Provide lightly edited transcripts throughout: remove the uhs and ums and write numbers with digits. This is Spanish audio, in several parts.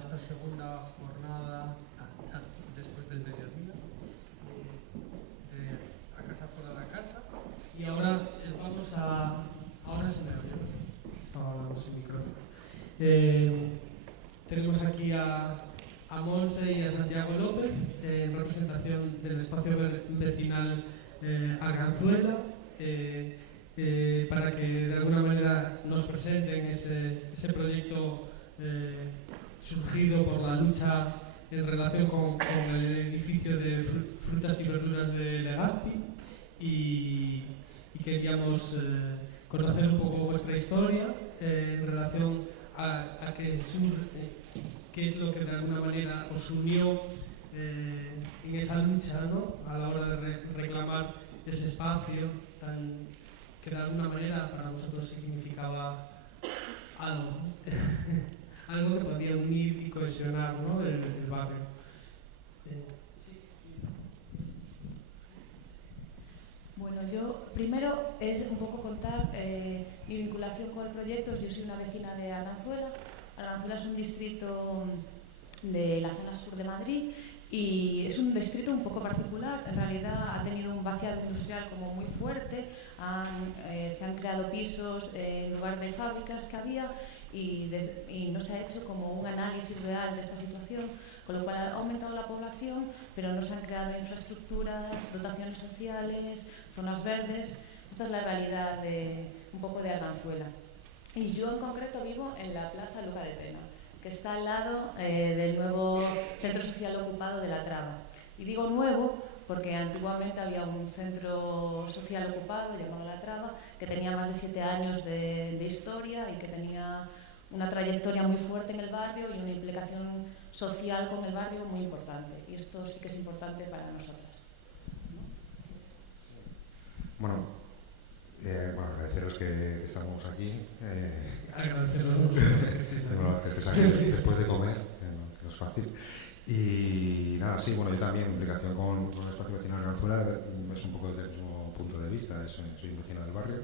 esta segunda jornada después del mediodía de A Casa Fuera de Casa. Y ahora vamos a... Ahora se me oye, estaba hablando sin micrófono. Tenemos aquí a Monse y a Santiago López en representación del espacio vecinal Arganzuela, para que de alguna manera nos presenten ese proyecto surgido por la lucha en relación con el edificio de frutas y verduras de Legazpi, y queríamos conocer un poco vuestra historia en relación a qué es lo que de alguna manera os unió en esa lucha, ¿no?, a la hora de reclamar ese espacio que de alguna manera para vosotros significaba algo, algo que podía unir y cohesionar, ¿no?, el barrio. Bueno, yo primero es un poco contar mi vinculación con el proyecto. Yo soy una vecina de Arganzuela. Arganzuela es un distrito de la zona sur de Madrid y es un distrito un poco particular. En realidad ha tenido un vaciado industrial como muy fuerte, se han creado pisos en lugar de fábricas que había y no se ha hecho como un análisis real de esta situación, con lo cual ha aumentado la población, pero no se han creado infraestructuras, dotaciones sociales, zonas verdes. Esta es la realidad un poco de Arganzuela. Y yo en concreto vivo en la Plaza Luca de Tena, que está al lado del nuevo centro social ocupado de La Traba. Y digo nuevo porque antiguamente había un centro social ocupado llamado La Traba, que tenía más de 7 años de historia y que tenía una trayectoria muy fuerte en el barrio y una implicación social con el barrio muy importante. Y esto sí que es importante para nosotras, ¿no? Bueno, agradeceros que estamos aquí. Agradeceros que estés aquí después de comer, que no es fácil. Y nada, sí, bueno, yo también, implicación con el espacio vecinal de Arganzuela, es un poco desde el mismo punto de vista. Soy un vecino del barrio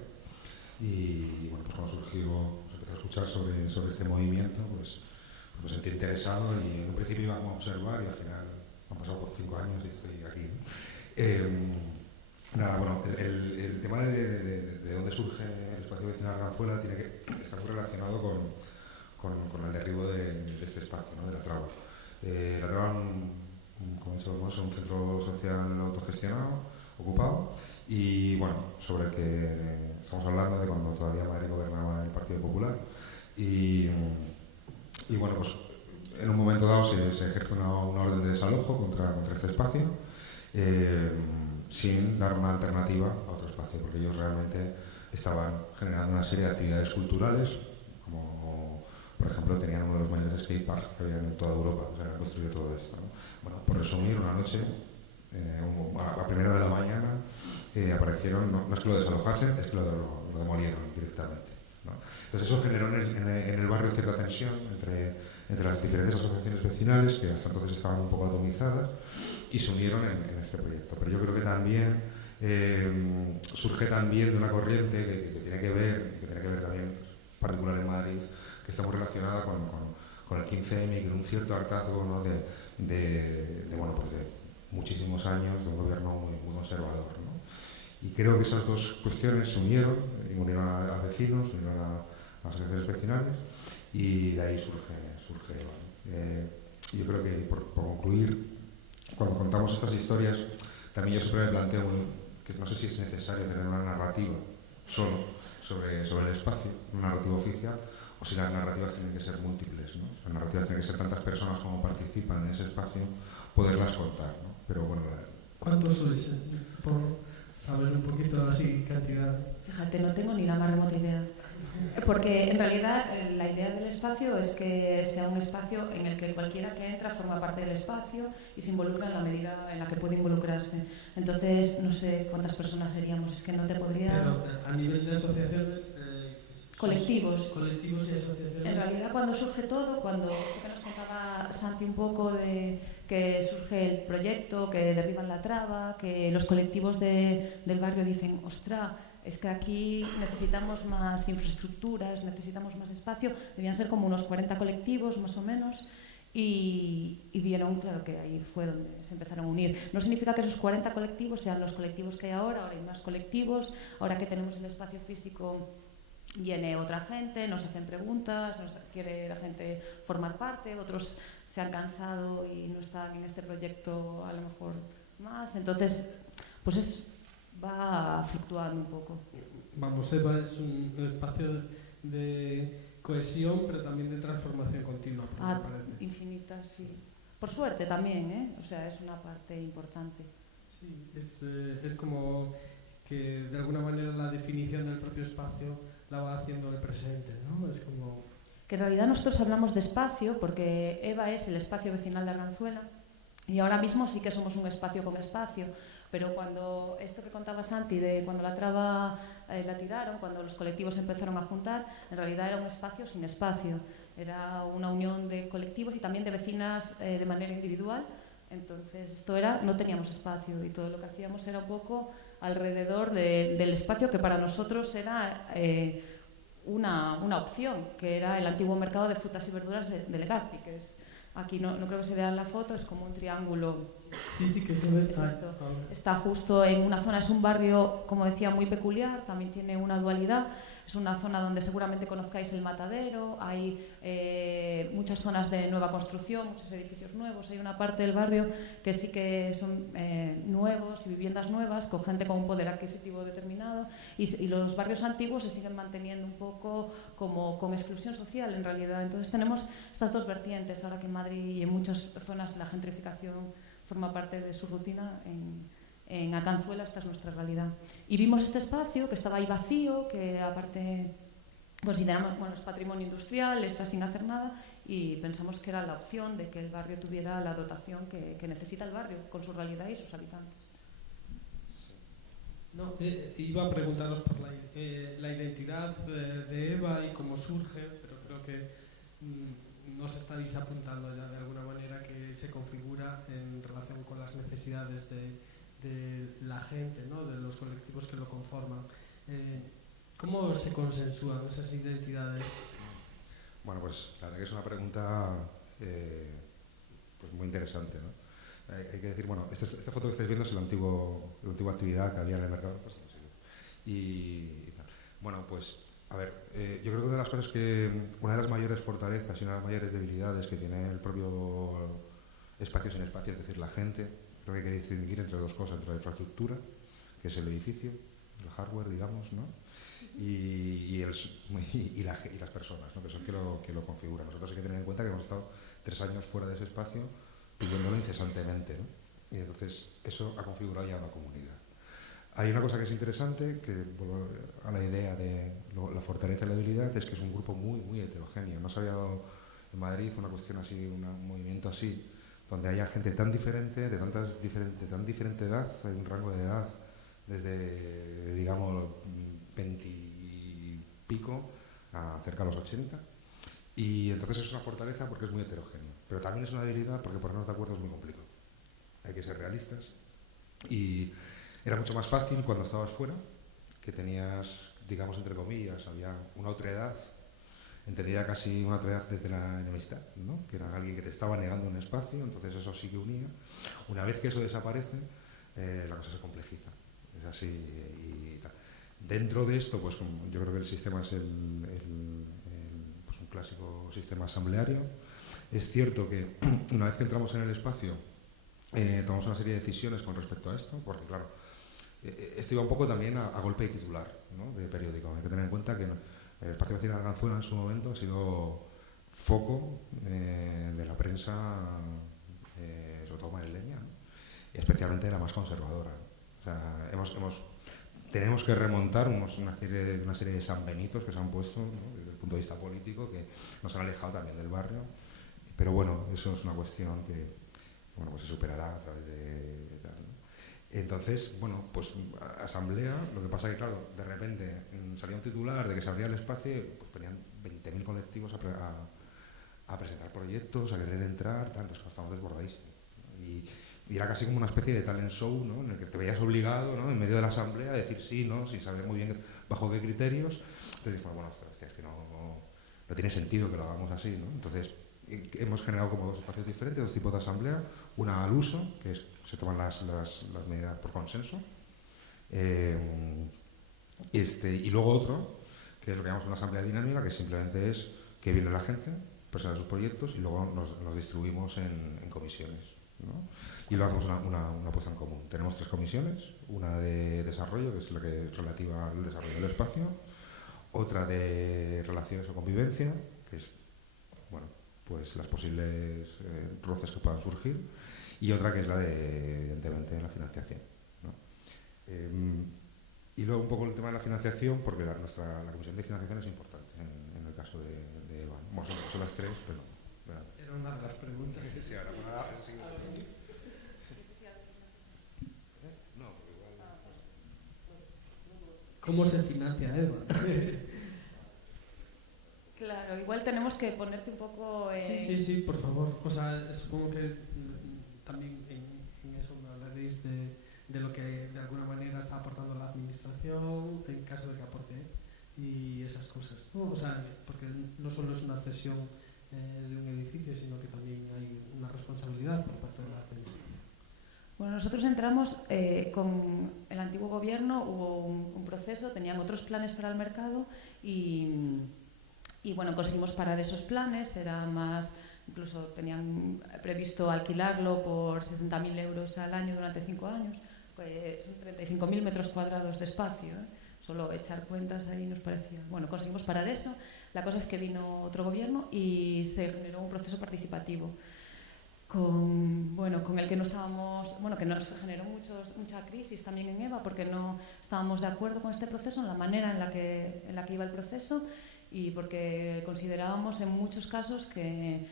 y bueno, pues cuando surgió, pues empecé a escuchar sobre este movimiento, pues me sentí interesado y en un principio iba como a observar y al final han pasado por 5 años y estoy aquí, ¿no? Nada, bueno, el tema de dónde surge el espacio vecinal de Arganzuela está muy relacionado con el derribo de este espacio, ¿no?, de La Traba. La Traba, como he dicho, es un centro social autogestionado, ocupado, y bueno, sobre el que estamos hablando de cuando todavía Madrid gobernaba el Partido Popular. Y bueno, pues en un momento dado se ejerce una orden de desalojo contra este espacio, sin dar una alternativa a otro espacio, porque ellos realmente estaban generando una serie de actividades culturales, como por ejemplo tenían uno de los mayores skateparks que habían en toda Europa, o sea, han construido todo esto, ¿no? Bueno, por resumir, una noche, a la primera de la mañana, aparecieron, no es que lo desalojasen, es que lo demolieron directamente, ¿no? Entonces eso generó en el barrio cierta tensión entre las diferentes asociaciones vecinales, que hasta entonces estaban un poco atomizadas, y se unieron en este proyecto. Pero yo creo que también surge también de una corriente que tiene que ver también, particular en Madrid, que está muy relacionada con el 15M y con un cierto hartazgo, ¿no?, de muchísimos años de un gobierno muy conservador, ¿no? Y creo que esas dos cuestiones se unieron a vecinos, se unieron a asociaciones vecinales, y de ahí surge. Yo creo que, por concluir, cuando contamos estas historias, también yo siempre me planteo que no sé si es necesario tener una narrativa solo sobre el espacio, una narrativa oficial, o si las narrativas tienen que ser múltiples, ¿no? Las narrativas tienen que ser tantas personas como participan en ese espacio, poderlas contar, ¿no? Pero bueno, ¿cuántos sois? Por saber un poquito así cantidad. Fíjate, no tengo ni la más remota idea. Porque en realidad la idea del espacio es que sea un espacio en el que cualquiera que entra forma parte del espacio y se involucra en la medida en la que puede involucrarse. Entonces, no sé cuántas personas seríamos, es que no te podría... Pero a nivel de asociaciones... colectivos y asociaciones... En realidad, cuando surge todo, cuando nos contaba Santi un poco de que surge el proyecto, que derriban La Traba, que los colectivos del barrio dicen, ostras, es que aquí necesitamos más infraestructuras, necesitamos más espacio, debían ser como unos 40 colectivos más o menos, y vieron, claro, que ahí fue donde se empezaron a unir. No significa que esos 40 colectivos sean los colectivos que hay ahora hay más colectivos, ahora que tenemos el espacio físico viene otra gente, nos hacen preguntas, quiere la gente formar parte, otros se han cansado y no están en este proyecto a lo mejor más, entonces pues va fluctuando un poco. Vamos, EVA es un espacio de cohesión, pero también de transformación continua, por lo que parece. Infinita, sí. Por suerte también, ¿eh? O sea, es una parte importante. Sí, es como que de alguna manera la definición del propio espacio la va haciendo el presente, ¿no? Es como... Que en realidad nosotros hablamos de espacio porque EVA es el espacio vecinal de Arganzuela y ahora mismo sí que somos un espacio con espacio, pero cuando esto que contaba Santi de cuando la traba la tiraron, cuando los colectivos empezaron a juntar, en realidad era un espacio sin espacio, era una unión de colectivos y también de vecinas de manera individual, entonces esto era, no teníamos espacio y todo lo que hacíamos era un poco alrededor del espacio que para nosotros era una opción, que era el antiguo mercado de frutas y verduras de Legazpi, que es, aquí no creo que se vea en la foto, es como un triángulo. Sí, que se ve. Está justo en una zona, es un barrio, como decía, muy peculiar, también tiene una dualidad, es una zona donde seguramente conozcáis el Matadero, hay muchas zonas de nueva construcción, muchos edificios nuevos, hay una parte del barrio que sí que son nuevos y viviendas nuevas, con gente con un poder adquisitivo determinado, y los barrios antiguos se siguen manteniendo un poco como con exclusión social en realidad. Entonces tenemos estas dos vertientes, ahora que en Madrid y en muchas zonas la gentrificación forma parte de su rutina, en Arganzuela esta es nuestra realidad. Y vimos este espacio que estaba ahí vacío, que aparte consideramos, bueno, es patrimonio industrial, está sin hacer nada, y pensamos que era la opción de que el barrio tuviera la dotación que necesita el barrio, con su realidad y sus habitantes. No, iba a preguntaros por la identidad de EVA y cómo surge, pero creo que nos estáis apuntando ya de alguna manera que se configura en relación con las necesidades de la gente, ¿no? De los colectivos que lo conforman. ¿Cómo se consensúan esas identidades? Bueno, pues la verdad que es una pregunta pues muy interesante, ¿no? Hay que decir, bueno, esta foto que estáis viendo es la antigua actividad que había en el mercado. Y tal. Bueno, pues a ver, yo creo que una de las cosas una de las mayores fortalezas y una de las mayores debilidades que tiene el propio espacio sin espacio, es decir, la gente, creo que hay que distinguir entre dos cosas, entre la infraestructura, que es el edificio, el hardware, digamos, ¿no? Y las personas, ¿no? Que son que lo configuran. Nosotros hay que tener en cuenta que hemos estado 3 años fuera de ese espacio pidiéndolo incesantemente, ¿no? Y entonces eso ha configurado ya una comunidad. Hay una cosa que es interesante, que vuelvo a la idea de la fortaleza y la debilidad, es que es un grupo muy, muy heterogéneo. No se había dado en Madrid una cuestión así, un movimiento así, donde haya gente tan diferente, de tan diferente edad, hay un rango de edad desde, digamos, 20 y pico a cerca de los 80. Y entonces es una fortaleza porque es muy heterogéneo. Pero también es una debilidad porque ponernos de acuerdo es muy complicado. Hay que ser realistas. Y era mucho más fácil cuando estabas fuera, que tenías, digamos, entre comillas, había una otra edad, entendida casi una otra edad desde la enemistad, ¿no? Que era alguien que te estaba negando un espacio, entonces eso sí que unía. Una vez que eso desaparece, la cosa se complejiza. Es así y tal. Dentro de esto, pues yo creo que el sistema es pues un clásico sistema asambleario. Es cierto que una vez que entramos en el espacio, tomamos una serie de decisiones con respecto a esto, porque claro, esto iba un poco también a golpe de titular, ¿no? De periódico. Hay que tener en cuenta que el espacio vecinal Arganzuela en su momento ha sido foco de la prensa, sobre todo madrileña, ¿no? Y especialmente la más conservadora. O sea, tenemos que remontar una serie de sanbenitos que se han puesto, ¿no? Desde el punto de vista político, que nos han alejado también del barrio. Pero bueno, eso es una cuestión que pues se superará a través de tal, ¿no? Entonces, bueno, pues asamblea, lo que pasa es que, claro, de repente salía un titular de que se abría el espacio y pues venían 20.000 colectivos a presentar proyectos, a querer entrar, tal, entonces estamos desbordadísimos. Y era casi como una especie de talent show, ¿no? En el que te veías obligado, ¿no? En medio de la asamblea a decir sí, no, sin saber muy bien bajo qué criterios. Entonces dijimos, bueno, hostia, es que no tiene sentido que lo hagamos así, ¿no? Entonces hemos generado como dos espacios diferentes, dos tipos de asamblea. Una al uso, que se toman las medidas por consenso. Y luego otro, que es lo que llamamos una asamblea dinámica, que simplemente es que viene la gente, presenta sus proyectos y luego nos distribuimos en comisiones, ¿no? Y luego hacemos una puesta en común. Tenemos 3 comisiones, una de desarrollo, que es la que es relativa al desarrollo del espacio, otra de relaciones o convivencia, que es, bueno, pues las posibles roces que puedan surgir, y otra que es la de, evidentemente, la financiación, ¿no? Y luego un poco el tema de la financiación, porque la comisión de financiación es importante en el caso de Eva. Bueno, son las 3, pero... ¿verdad? Era una de las preguntas. Sí, ahora sí. No, igual... ¿Cómo se financia Eva? Claro, igual tenemos que ponerte un poco... Sí, por favor. O sea, supongo que también en eso me hablaréis de lo que de alguna manera está aportando la administración en caso de que aporte y esas cosas, ¿no? O sea, porque no solo es una cesión de un edificio, sino que también hay una responsabilidad por parte de la administración. Bueno, nosotros entramos con el antiguo gobierno, hubo un proceso, tenían otros planes para el mercado y bueno, conseguimos parar esos planes, era más, incluso tenían previsto alquilarlo por 60.000 euros al año durante 5 años, pues son 35.000 metros cuadrados de espacio, ¿eh? Solo echar cuentas ahí nos parecía. Bueno, conseguimos parar eso, la cosa es que vino otro gobierno y se generó un proceso participativo con el que no estábamos, que nos generó mucha crisis también en EVA porque no estábamos de acuerdo con este proceso, en la manera en la que iba el proceso y porque considerábamos en muchos casos que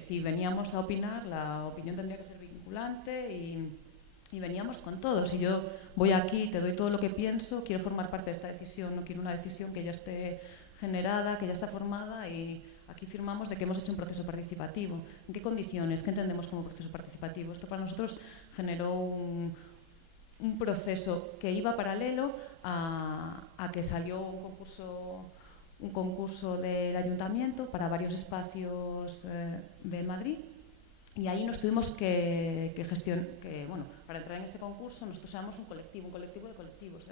si veníamos a opinar, la opinión tendría que ser vinculante y veníamos con todo. Si yo voy aquí, te doy todo lo que pienso, quiero formar parte de esta decisión, no quiero una decisión que ya esté generada, que ya está formada y aquí firmamos de que hemos hecho un proceso participativo. ¿En qué condiciones? ¿Qué entendemos como proceso participativo? Esto para nosotros generó un proceso que iba paralelo a que salió un concurso del ayuntamiento para varios espacios de Madrid y ahí nos tuvimos que gestionar, para entrar en este concurso nosotros éramos un colectivo de colectivos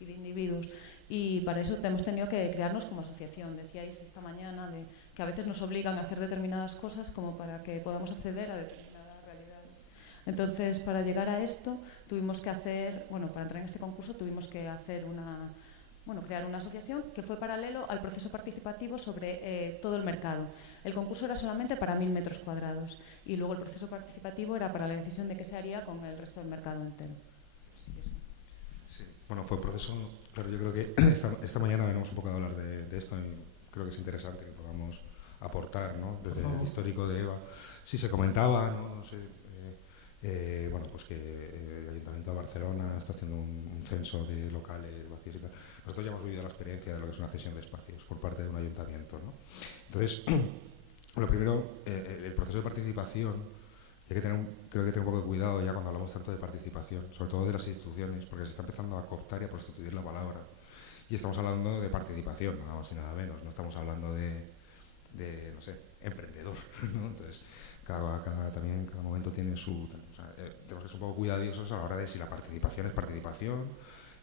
y de individuos y para eso hemos tenido que crearnos como asociación. Decíais esta mañana que a veces nos obligan a hacer determinadas cosas como para que podamos acceder a determinadas realidades. Entonces, para llegar a esto tuvimos que hacer, para entrar en este concurso tuvimos que hacer crear una asociación que fue paralelo al proceso participativo sobre todo el mercado. El concurso era solamente para 1.000 metros cuadrados y luego el proceso participativo era para la decisión de qué se haría con el resto del mercado entero. Sí, bueno, fue un proceso, claro, yo creo que esta mañana venimos un poco a hablar de esto y creo que es interesante que podamos aportar, ¿no? Desde el histórico de EVA. Sí, se comentaba, no sé, pues que el Ayuntamiento de Barcelona está haciendo un censo de locales vacíos y tal. Nosotros ya hemos vivido la experiencia de lo que es una cesión de espacios por parte de un ayuntamiento, ¿no? Entonces, lo primero, el proceso de participación, hay que creo que tener un poco de cuidado ya cuando hablamos tanto de participación, sobre todo de las instituciones, porque se está empezando a cooptar y a prostituir la palabra. Y estamos hablando de participación, nada más y nada menos, no estamos hablando de no sé, emprendedor, ¿no? Entonces, cada momento tiene su... tenemos que ser un poco cuidadosos a la hora de si la participación es participación,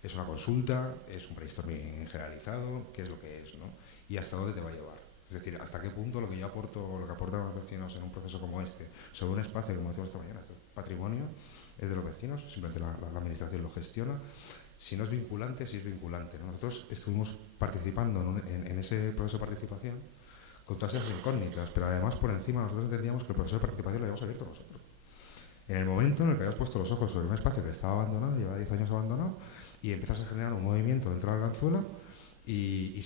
es una consulta, es un brainstorming generalizado, qué es lo que es, ¿no? Y hasta dónde te va a llevar. Es decir, hasta qué punto lo que yo aporto, lo que aportan los vecinos en un proceso como este, sobre un espacio, como decíamos esta mañana, este patrimonio, es de los vecinos, simplemente la administración lo gestiona. Si no es vinculante, si es vinculante, ¿no? Nosotros estuvimos participando en ese proceso de participación con todas esas incógnitas, pero además por encima nosotros entendíamos que el proceso de participación lo habíamos abierto nosotros. En el momento en el que habíamos puesto los ojos sobre un espacio que estaba abandonado, llevaba 10 años abandonado, y empiezas a generar un movimiento dentro de la Arganzuela y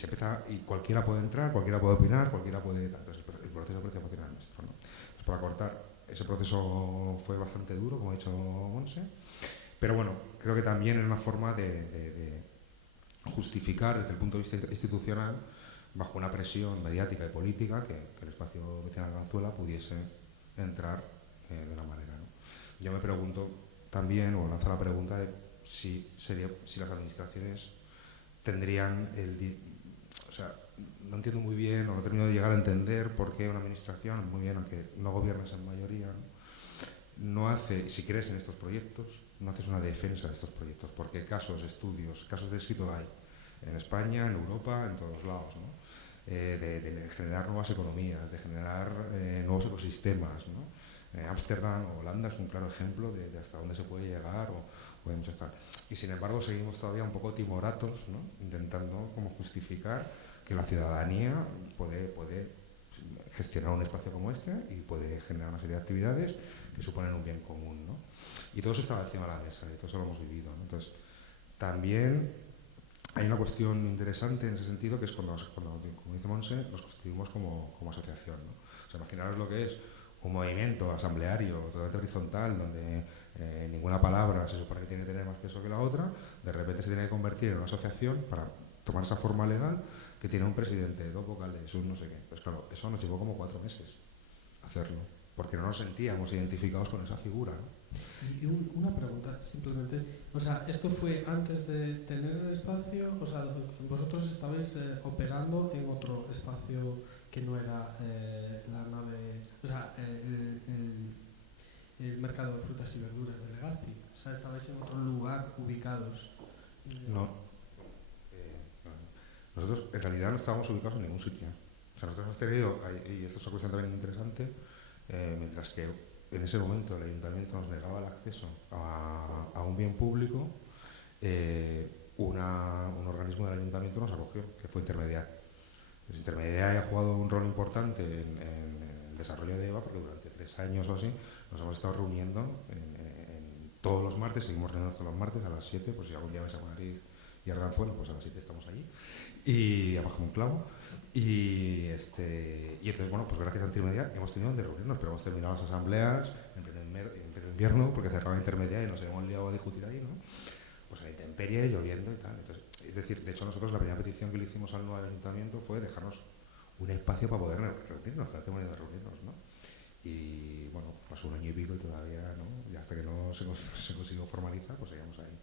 cualquiera puede entrar, cualquiera puede opinar, cualquiera puede... Entonces el proceso de participación era nuestro, ¿no? Entonces, para cortar, ese proceso fue bastante duro, como ha dicho Monse, pero bueno, creo que también era una forma de justificar desde el punto de vista institucional, bajo una presión mediática y política, que el espacio vecinal de Arganzuela pudiese entrar de una manera, ¿no? Yo me pregunto también, o lanzo la pregunta de si las administraciones tendrían no entiendo muy bien o no termino de llegar a entender por qué una administración, muy bien, aunque no gobiernes en mayoría, no hace, si crees en estos proyectos, no haces una defensa de estos proyectos, porque casos, estudios, casos de éxito hay en España, en Europa, en todos lados, ¿no? De generar nuevas economías, de generar nuevos ecosistemas, ¿no? Ámsterdam o Holanda es un claro ejemplo de hasta dónde se puede llegar o hay mucho tal. Y sin embargo seguimos todavía un poco timoratos, ¿no? Intentando como justificar que la ciudadanía puede gestionar un espacio como este y puede generar una serie de actividades que suponen un bien común, ¿no? Y todo eso estaba encima de la mesa y todo eso lo hemos vivido, ¿no? Entonces, también hay una cuestión interesante en ese sentido, que es cuando como dice Monse, nos constituimos como asociación, ¿no? O sea, imaginaros lo que es un movimiento asambleario totalmente horizontal, donde ninguna palabra se supone que tiene que tener más peso que la otra, de repente se tiene que convertir en una asociación para tomar esa forma legal que tiene un presidente, dos vocales, un no sé qué. Pues claro, eso nos llevó como 4 meses hacerlo, porque no nos sentíamos identificados con esa figura, ¿no? Y una pregunta, simplemente, o sea, ¿esto fue antes de tener el espacio? O sea, vosotros estabais operando en otro espacio que no era la nave, o sea, el mercado de frutas y verduras de Legazpi. O sea, estabais en otro lugar ubicados. No. Nosotros en realidad no estábamos ubicados en ningún sitio. O sea, nosotros hemos tenido, y esto es una cuestión también interesante, mientras que en ese momento el ayuntamiento nos negaba el acceso a un bien público, un organismo del ayuntamiento nos acogió, que fue Intermediar. Pues Intermediar ha jugado un rol importante en el desarrollo de EVA, porque durante 3 años o así nos hemos estado reuniendo en todos los martes, seguimos reuniendo todos los martes a las 7, pues si algún día vais a Madrid y a Arganzuela, pues a las 7 estamos allí, y abajo un clavo. Y entonces, bueno, pues gracias a Intermedia hemos tenido donde reunirnos, pero hemos terminado las asambleas en pleno invierno, porque cerraba Intermedia y nos habíamos liado a discutir ahí, ¿no? Pues a la intemperie, lloviendo y tal. Entonces, es decir, de hecho nosotros la primera petición que le hicimos al nuevo ayuntamiento fue dejarnos un espacio para poder reunirnos, que no tenemos de reunirnos, ¿no? Y bueno, pasó 1 año y pico y todavía, ¿no? Y hasta que no se consiguió formalizar, pues seguíamos ahí.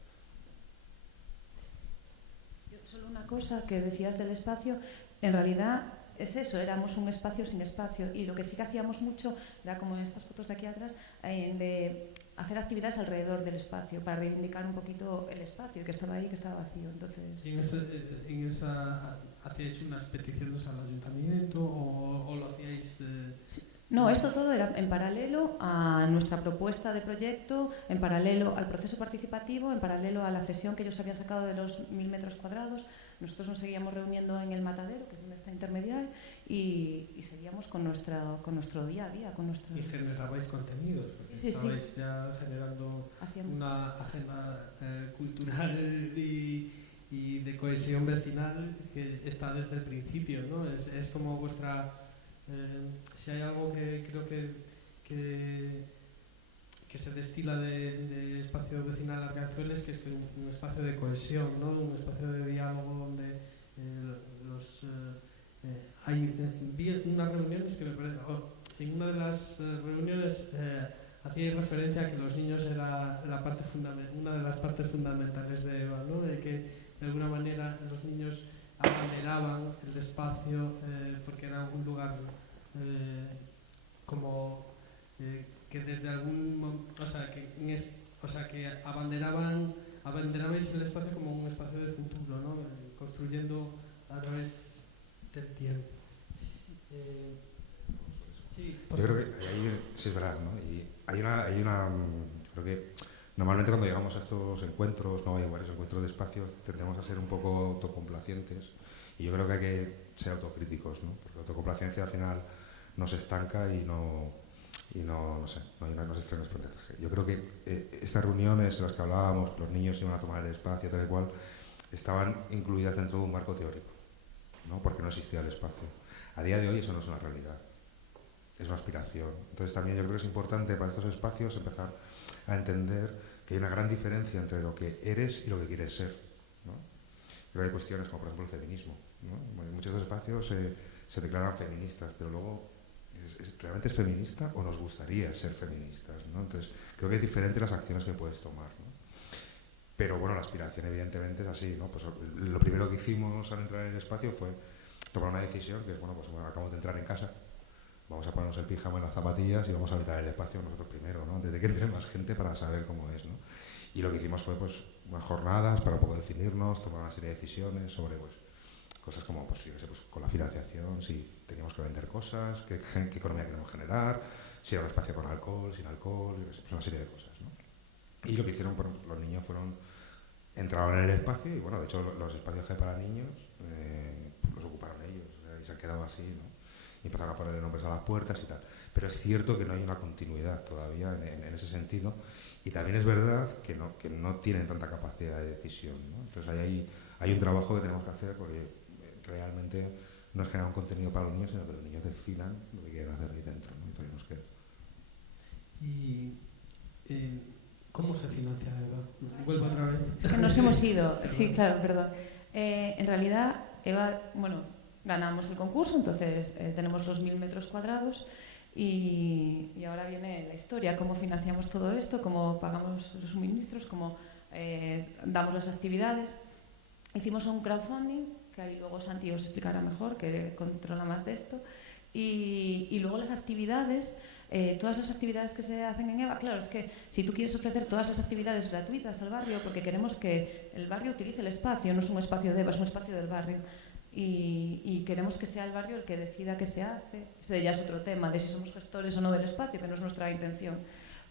Solo una cosa que decías del espacio, en realidad es eso, éramos un espacio sin espacio, y lo que sí que hacíamos mucho era, como en estas fotos de aquí atrás, de hacer actividades alrededor del espacio para reivindicar un poquito el espacio que estaba ahí, que estaba vacío. Entonces, ¿Y en esa hacíais unas peticiones al ayuntamiento o lo hacíais? sí. No, esto todo era en paralelo a nuestra propuesta de proyecto, en paralelo al proceso participativo, en paralelo a la cesión que ellos habían sacado de los 1000 metros cuadrados. Nosotros nos seguíamos reuniendo en el matadero, que es donde está Intermediar, y seguíamos con nuestro día a día. Y generabais contenidos, porque sí, estabais ya generando una agenda cultural y de cohesión vecinal que está desde el principio, ¿no? Es como vuestra... si hay algo que creo que se destila de espacio vecinal Arganzuelas, que es un espacio de cohesión, ¿no? Un espacio de diálogo donde hay unas reuniones que me parece, en una de las reuniones hacía referencia a que los niños era una de las partes fundamentales de EVA, ¿no? De que de alguna manera los niños abanderaban el espacio porque era un lugar como que desde algún, que abanderabais el espacio como un espacio de futuro, ¿no? Construyendo a través del tiempo. Sí, yo creo que ahí sí es verdad, ¿no? Y hay una creo que normalmente cuando llegamos a estos encuentros, no hay varios encuentros de espacios, tendemos a ser un poco autocomplacientes, y yo creo que hay que ser autocríticos, ¿no? Porque la autocomplacencia al final nos estanca y no sé, no se estrena aprendizaje. Yo creo que estas reuniones en las que hablábamos, que los niños iban a tomar el espacio, tal y cual, estaban incluidas dentro de un marco teórico, ¿no? Porque no existía el espacio. A día de hoy eso no es una realidad, es una aspiración. Entonces también yo creo que es importante para estos espacios empezar a entender que hay una gran diferencia entre lo que eres y lo que quieres ser, ¿no? Creo que hay cuestiones como por ejemplo el feminismo, ¿no? En muchos espacios se declaran feministas, pero luego ¿realmente es feminista o nos gustaría ser feministas, ¿no? Entonces creo que es diferente las acciones que puedes tomar, ¿no? Pero bueno, la aspiración evidentemente es así, ¿no? Pues lo primero que hicimos al entrar en el espacio fue tomar una decisión que es, bueno, pues acabamos de entrar en casa, vamos a ponernos el pijama y las zapatillas y vamos a habitar el espacio nosotros primero, ¿no? Antes de que entre más gente para saber cómo es, ¿no? Y lo que hicimos fue pues unas jornadas para poder definirnos, tomar una serie de decisiones sobre pues cosas como pues, pues con la financiación, si teníamos que vender cosas, qué economía queremos generar, si era un espacio con alcohol, sin alcohol, pues una serie de cosas, ¿no? Y lo que hicieron los niños entraron en el espacio y bueno, de hecho los espacios que hay para niños los ocuparon ellos, o sea, y se han quedado así, ¿no? Y empezaron a ponerle nombres a las puertas y tal. Pero es cierto que no hay una continuidad todavía en ese sentido, y también es verdad que no tienen tanta capacidad de decisión, ¿no? Entonces hay un trabajo que tenemos que hacer porque realmente no es generar un contenido para los niños, sino que los niños decidan lo que quieren hacer ahí dentro, ¿no? Y todavía nos queda. Y ¿cómo se financia EVA? Vuelvo otra vez. Es que nos hemos ido. Sí, claro, perdón. En realidad, EVA, bueno, ganamos el concurso, entonces tenemos los 1000 metros cuadrados y ahora viene la historia, cómo financiamos todo esto, cómo pagamos los suministros, cómo damos las actividades. Hicimos un crowdfunding, que ahí luego Santi os explicará mejor, que controla más de esto, y luego las actividades. Todas las actividades que se hacen en EVA, claro, es que si tú quieres ofrecer todas las actividades gratuitas al barrio, porque queremos que el barrio utilice el espacio, no es un espacio de EVA, es un espacio del barrio, y queremos que sea el barrio el que decida qué se hace. Ese ya es otro tema, de si somos gestores o no del espacio, que no es nuestra intención.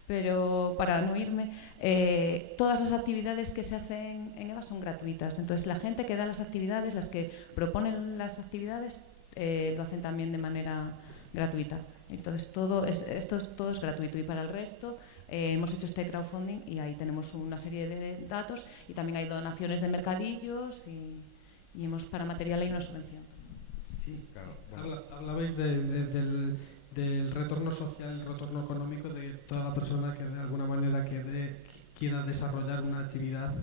Pero para no irme, todas las actividades que se hacen en EVA son gratuitas. Entonces la gente que da las actividades, las que proponen las actividades, lo hacen también de manera gratuita. Entonces todo es gratuito, y para el resto hemos hecho este crowdfunding y ahí tenemos una serie de datos, y también hay donaciones de mercadillos y para material hay una subvención. Sí, claro. Bueno. Hablabais del retorno social, el retorno económico de toda la persona que de alguna manera quiera desarrollar una actividad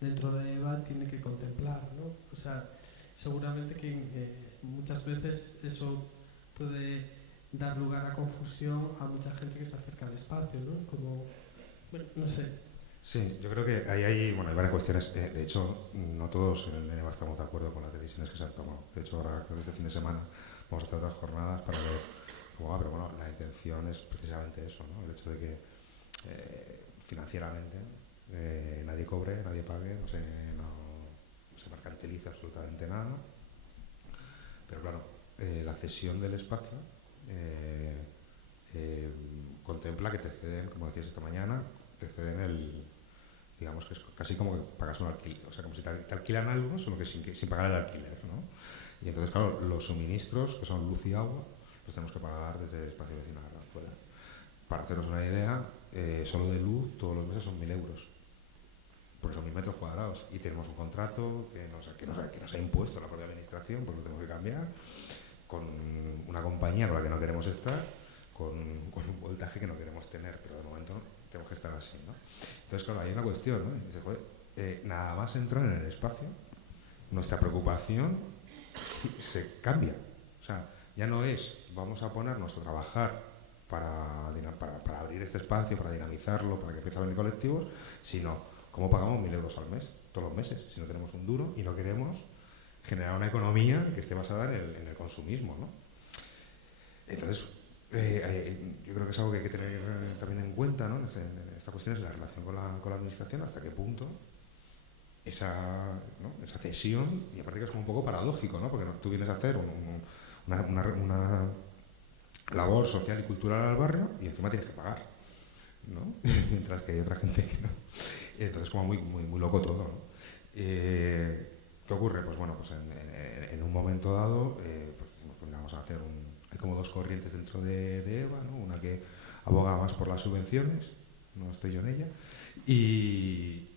dentro de EVA tiene que contemplar, ¿no? O sea, seguramente que muchas veces eso puede dar lugar a confusión a mucha gente que está cerca del espacio, ¿no? Como, bueno, no sé. Sí, yo creo que hay varias cuestiones. De hecho, no todos en el EVA estamos de acuerdo con las decisiones que se han tomado. De hecho, ahora creo que este fin de semana vamos a hacer otras jornadas para ver cómo va, pero bueno, la intención es precisamente eso, ¿no? El hecho de que financieramente nadie cobre, nadie pague, no se mercantilice absolutamente nada. Pero claro, la cesión del espacio contempla que te ceden, como decías esta mañana, te ceden digamos que es casi como que pagas un alquiler, o sea, como si te alquilan algo, solo que sin pagar el alquiler, ¿no? Y entonces, claro, los suministros, que son luz y agua, los tenemos que pagar desde el espacio vecinal afuera. Para haceros una idea, solo de luz todos los meses son 1000 euros, porque son 1000 metros cuadrados, y tenemos un contrato que nos ha impuesto la propia administración, porque lo tenemos que cambiar, con una compañía con la que no queremos estar, con un voltaje que no queremos tener, pero de momento tenemos que estar así, ¿no? Entonces, claro, hay una cuestión, ¿no? Y dice, joder, nada más entrar en el espacio, nuestra preocupación se cambia. O sea, ya no es vamos a ponernos a trabajar para abrir este espacio, para dinamizarlo, para que empiece a venir colectivos, sino cómo pagamos 1000 euros al mes, todos los meses, si no tenemos un duro y no queremos generar una economía que esté basada en el consumismo, ¿no? Entonces, yo creo que es algo que hay que tener también en cuenta, ¿no? En esta cuestión es la relación con la administración, hasta qué punto esa cesión, y aparte que es como un poco paradójico, ¿no? Porque tú vienes a hacer una labor social y cultural al barrio y encima tienes que pagar, ¿no? Mientras que hay otra gente que no. Entonces como muy, muy, muy loco todo, ¿no? ¿Qué ocurre? Pues bueno, pues en un momento dado pues vamos a hacer hay como dos corrientes dentro de EVA, ¿no? Una que aboga más por las subvenciones, no estoy yo en ella, y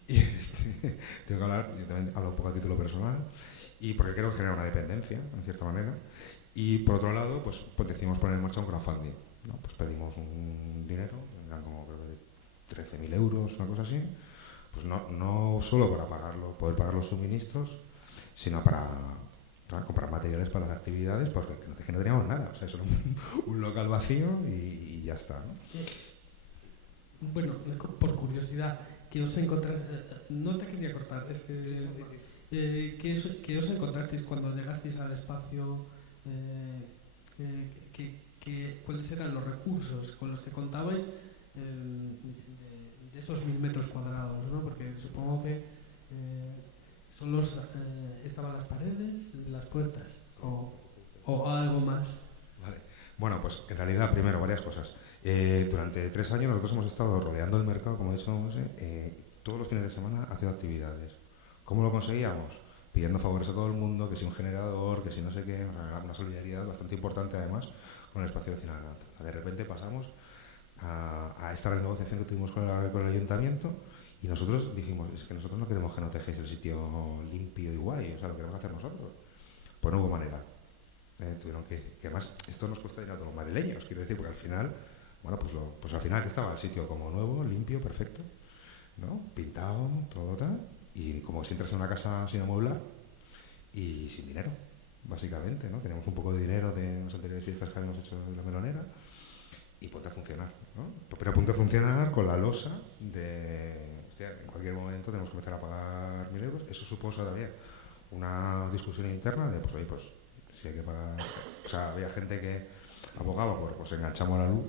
tengo que hablar, yo también hablo un poco a título personal, y porque quiero generar una dependencia, en cierta manera, y por otro lado, pues decidimos poner en marcha un crowdfunding, ¿no? Pues pedimos un dinero, eran como creo que 13.000 euros, una cosa así, pues no solo para poder pagar los suministros, sino para comprar materiales para las actividades, porque no teníamos nada, o sea, eso era un local vacío y ya está, ¿no? Bueno, por curiosidad, que os encontráis, no te quería cortar, es que ¿Qué os encontrasteis cuando llegasteis al espacio? ¿Cuáles eran los recursos con los que contabais de esos 1000 metros cuadrados, ¿no? Porque supongo que estaban las paredes, las puertas o algo más. Vale. Bueno, pues en realidad, primero, varias cosas. Durante 3 años nosotros hemos estado rodeando el mercado, como he dicho, todos los fines de semana haciendo actividades. ¿Cómo lo conseguíamos? Pidiendo favores a todo el mundo, que si un generador, que si no sé qué, una solidaridad bastante importante además con el espacio vecinal. De repente pasamos a esta renegociación que tuvimos con el ayuntamiento y nosotros dijimos, es que nosotros no queremos que nos dejéis el sitio limpio y guay, o sea, lo queremos hacer nosotros. Pues no hubo manera. Tuvieron que además, esto nos cuesta dinero a todos los madrileños, quiero decir, porque al final, bueno, pues al final que estaba el sitio como nuevo, limpio, perfecto, ¿no? Pintado, todo tal, y como si entras en una casa sin amueblar y sin dinero, básicamente, ¿no? Teníamos un poco de dinero de las anteriores fiestas que habíamos hecho en la melonera y ponte a funcionar, ¿no? Pero ponte a funcionar con la losa de, hostia, en cualquier momento tenemos que empezar a pagar 1000 euros. Eso supuso también una discusión interna de, pues oye, pues si hay que pagar, o sea, había gente que abogaba por, pues enganchamos la luz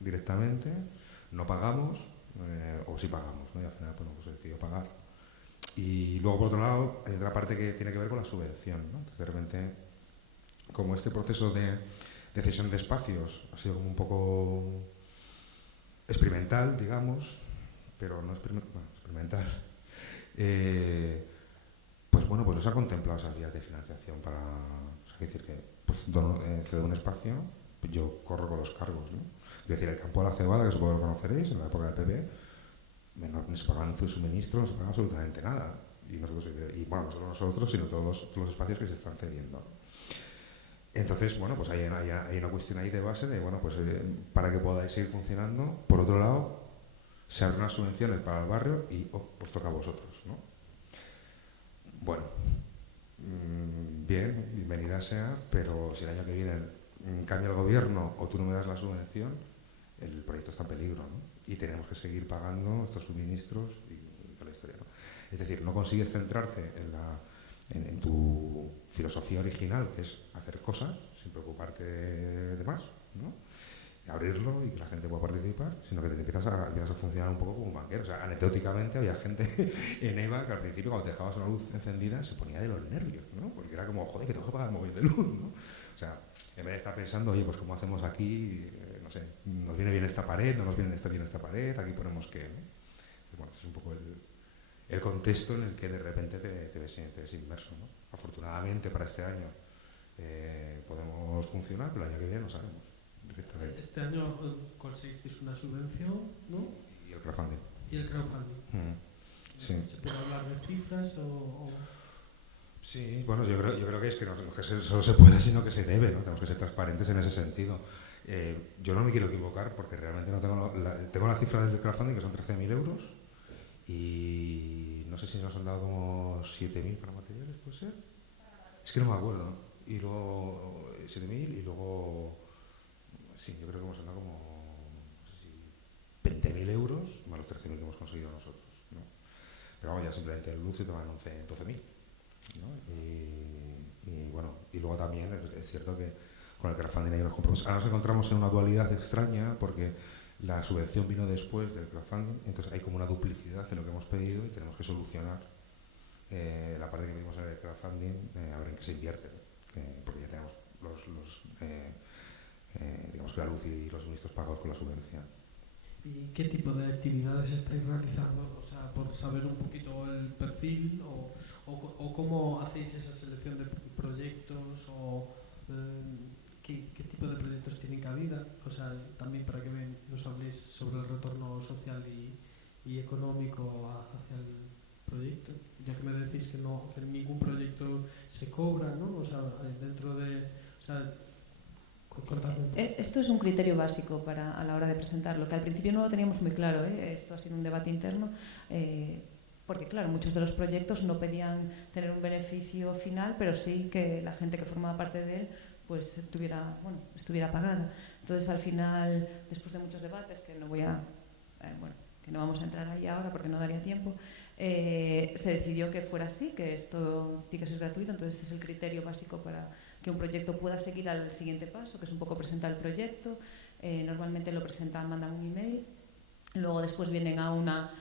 directamente, no pagamos, o sí pagamos, ¿no? Y al final, bueno, pues se decidió pagar. Y luego, por otro lado, hay otra parte que tiene que ver con la subvención, ¿no? Entonces, de repente, como este proceso de cesión de espacios ha sido como un poco experimental, digamos, pero no experimental, pues bueno, pues no se han contemplado esas vías de financiación para, o sea, decir que pues, cedo un espacio, yo corro con los cargos, ¿no? Es decir, el campo de la cebada, que supongo que lo conoceréis, en la época del PP, no se pagaban suministros, no se pagaba absolutamente nada. Y bueno, no solo nosotros, sino todos los espacios que se están cediendo. Entonces, bueno, pues hay una cuestión ahí de base de, bueno, pues para que podáis seguir funcionando. Por otro lado, se abren unas subvenciones para el barrio y os toca a vosotros, ¿no? Bueno, bien, bienvenida sea, pero si el año que viene cambia el gobierno o tú no me das la subvención, el proyecto está en peligro, ¿no? Y tenemos que seguir pagando estos suministros y toda la historia, ¿no? Es decir, no consigues centrarte en tu filosofía original, que es hacer cosas sin preocuparte de más, ¿no? Abrirlo y que la gente pueda participar, sino que te empiezas a funcionar un poco como un banquero. O sea, anecdóticamente había gente en EVA que al principio cuando te dejabas una luz encendida se ponía de los nervios, ¿no? Porque era como, joder, que tengo que pagar el móvil de luz, ¿no? O sea, en vez de estar pensando, oye, pues cómo hacemos aquí, no sé, nos viene bien esta pared, no nos viene bien esta pared, aquí ponemos qué, ¿no? Entonces, bueno, es un poco el contexto en el que de repente te ves inmerso, ¿no? Afortunadamente para este año podemos funcionar, pero el año que viene no sabemos. Este año conseguisteis una subvención, ¿no? Y el crowdfunding. Y el crowdfunding. Sí. ¿Se puede hablar de cifras o...? Sí, bueno, yo creo que es que no que solo se puede, sino que se debe, ¿no? Tenemos que ser transparentes en ese sentido. Yo no me quiero equivocar porque realmente no tengo la cifra del crowdfunding, que son 13.000 euros, y no sé si nos han dado como 7.000 para materiales, ¿puede ser? Es que no me acuerdo. Y luego 7.000 y luego... Sí, yo creo que hemos andado como, no sé si 20.000 euros más los 13.000 que hemos conseguido nosotros, ¿no? Pero vamos, ya simplemente el luz se toman 12.000, ¿no? Y bueno, y luego también es cierto que con el crowdfunding hay unos compromisos. Ahora nos encontramos en una dualidad extraña porque la subvención vino después del crowdfunding, entonces hay como una duplicidad de lo que hemos pedido y tenemos que solucionar la parte que pedimos en el crowdfunding, a ver en qué se invierte, porque ya tenemos digamos que la luz y los suministros pagados con la subvención. ¿Y qué tipo de actividades estáis realizando? O sea, por saber un poquito el perfil o cómo hacéis esa selección de proyectos o qué tipo de proyectos tienen cabida. O sea, también para que nos habléis sobre el retorno social y económico hacia el proyecto. Ya que me decís que ningún proyecto se cobra, ¿no? O sea, dentro de... O sea, esto es un criterio básico a la hora de presentarlo, que al principio no lo teníamos muy claro, ¿eh? Esto ha sido un debate interno, porque claro, muchos de los proyectos no pedían tener un beneficio final, pero sí que la gente que formaba parte de él pues estuviera pagada. Entonces al final, después de muchos debates, que no vamos a entrar ahí ahora porque no daría tiempo, se decidió que fuera así, que esto tiene que ser gratuito, entonces este es el criterio básico para que un proyecto pueda seguir al siguiente paso, que es un poco presentar el proyecto. Normalmente lo presentan, mandan un email, luego después vienen a una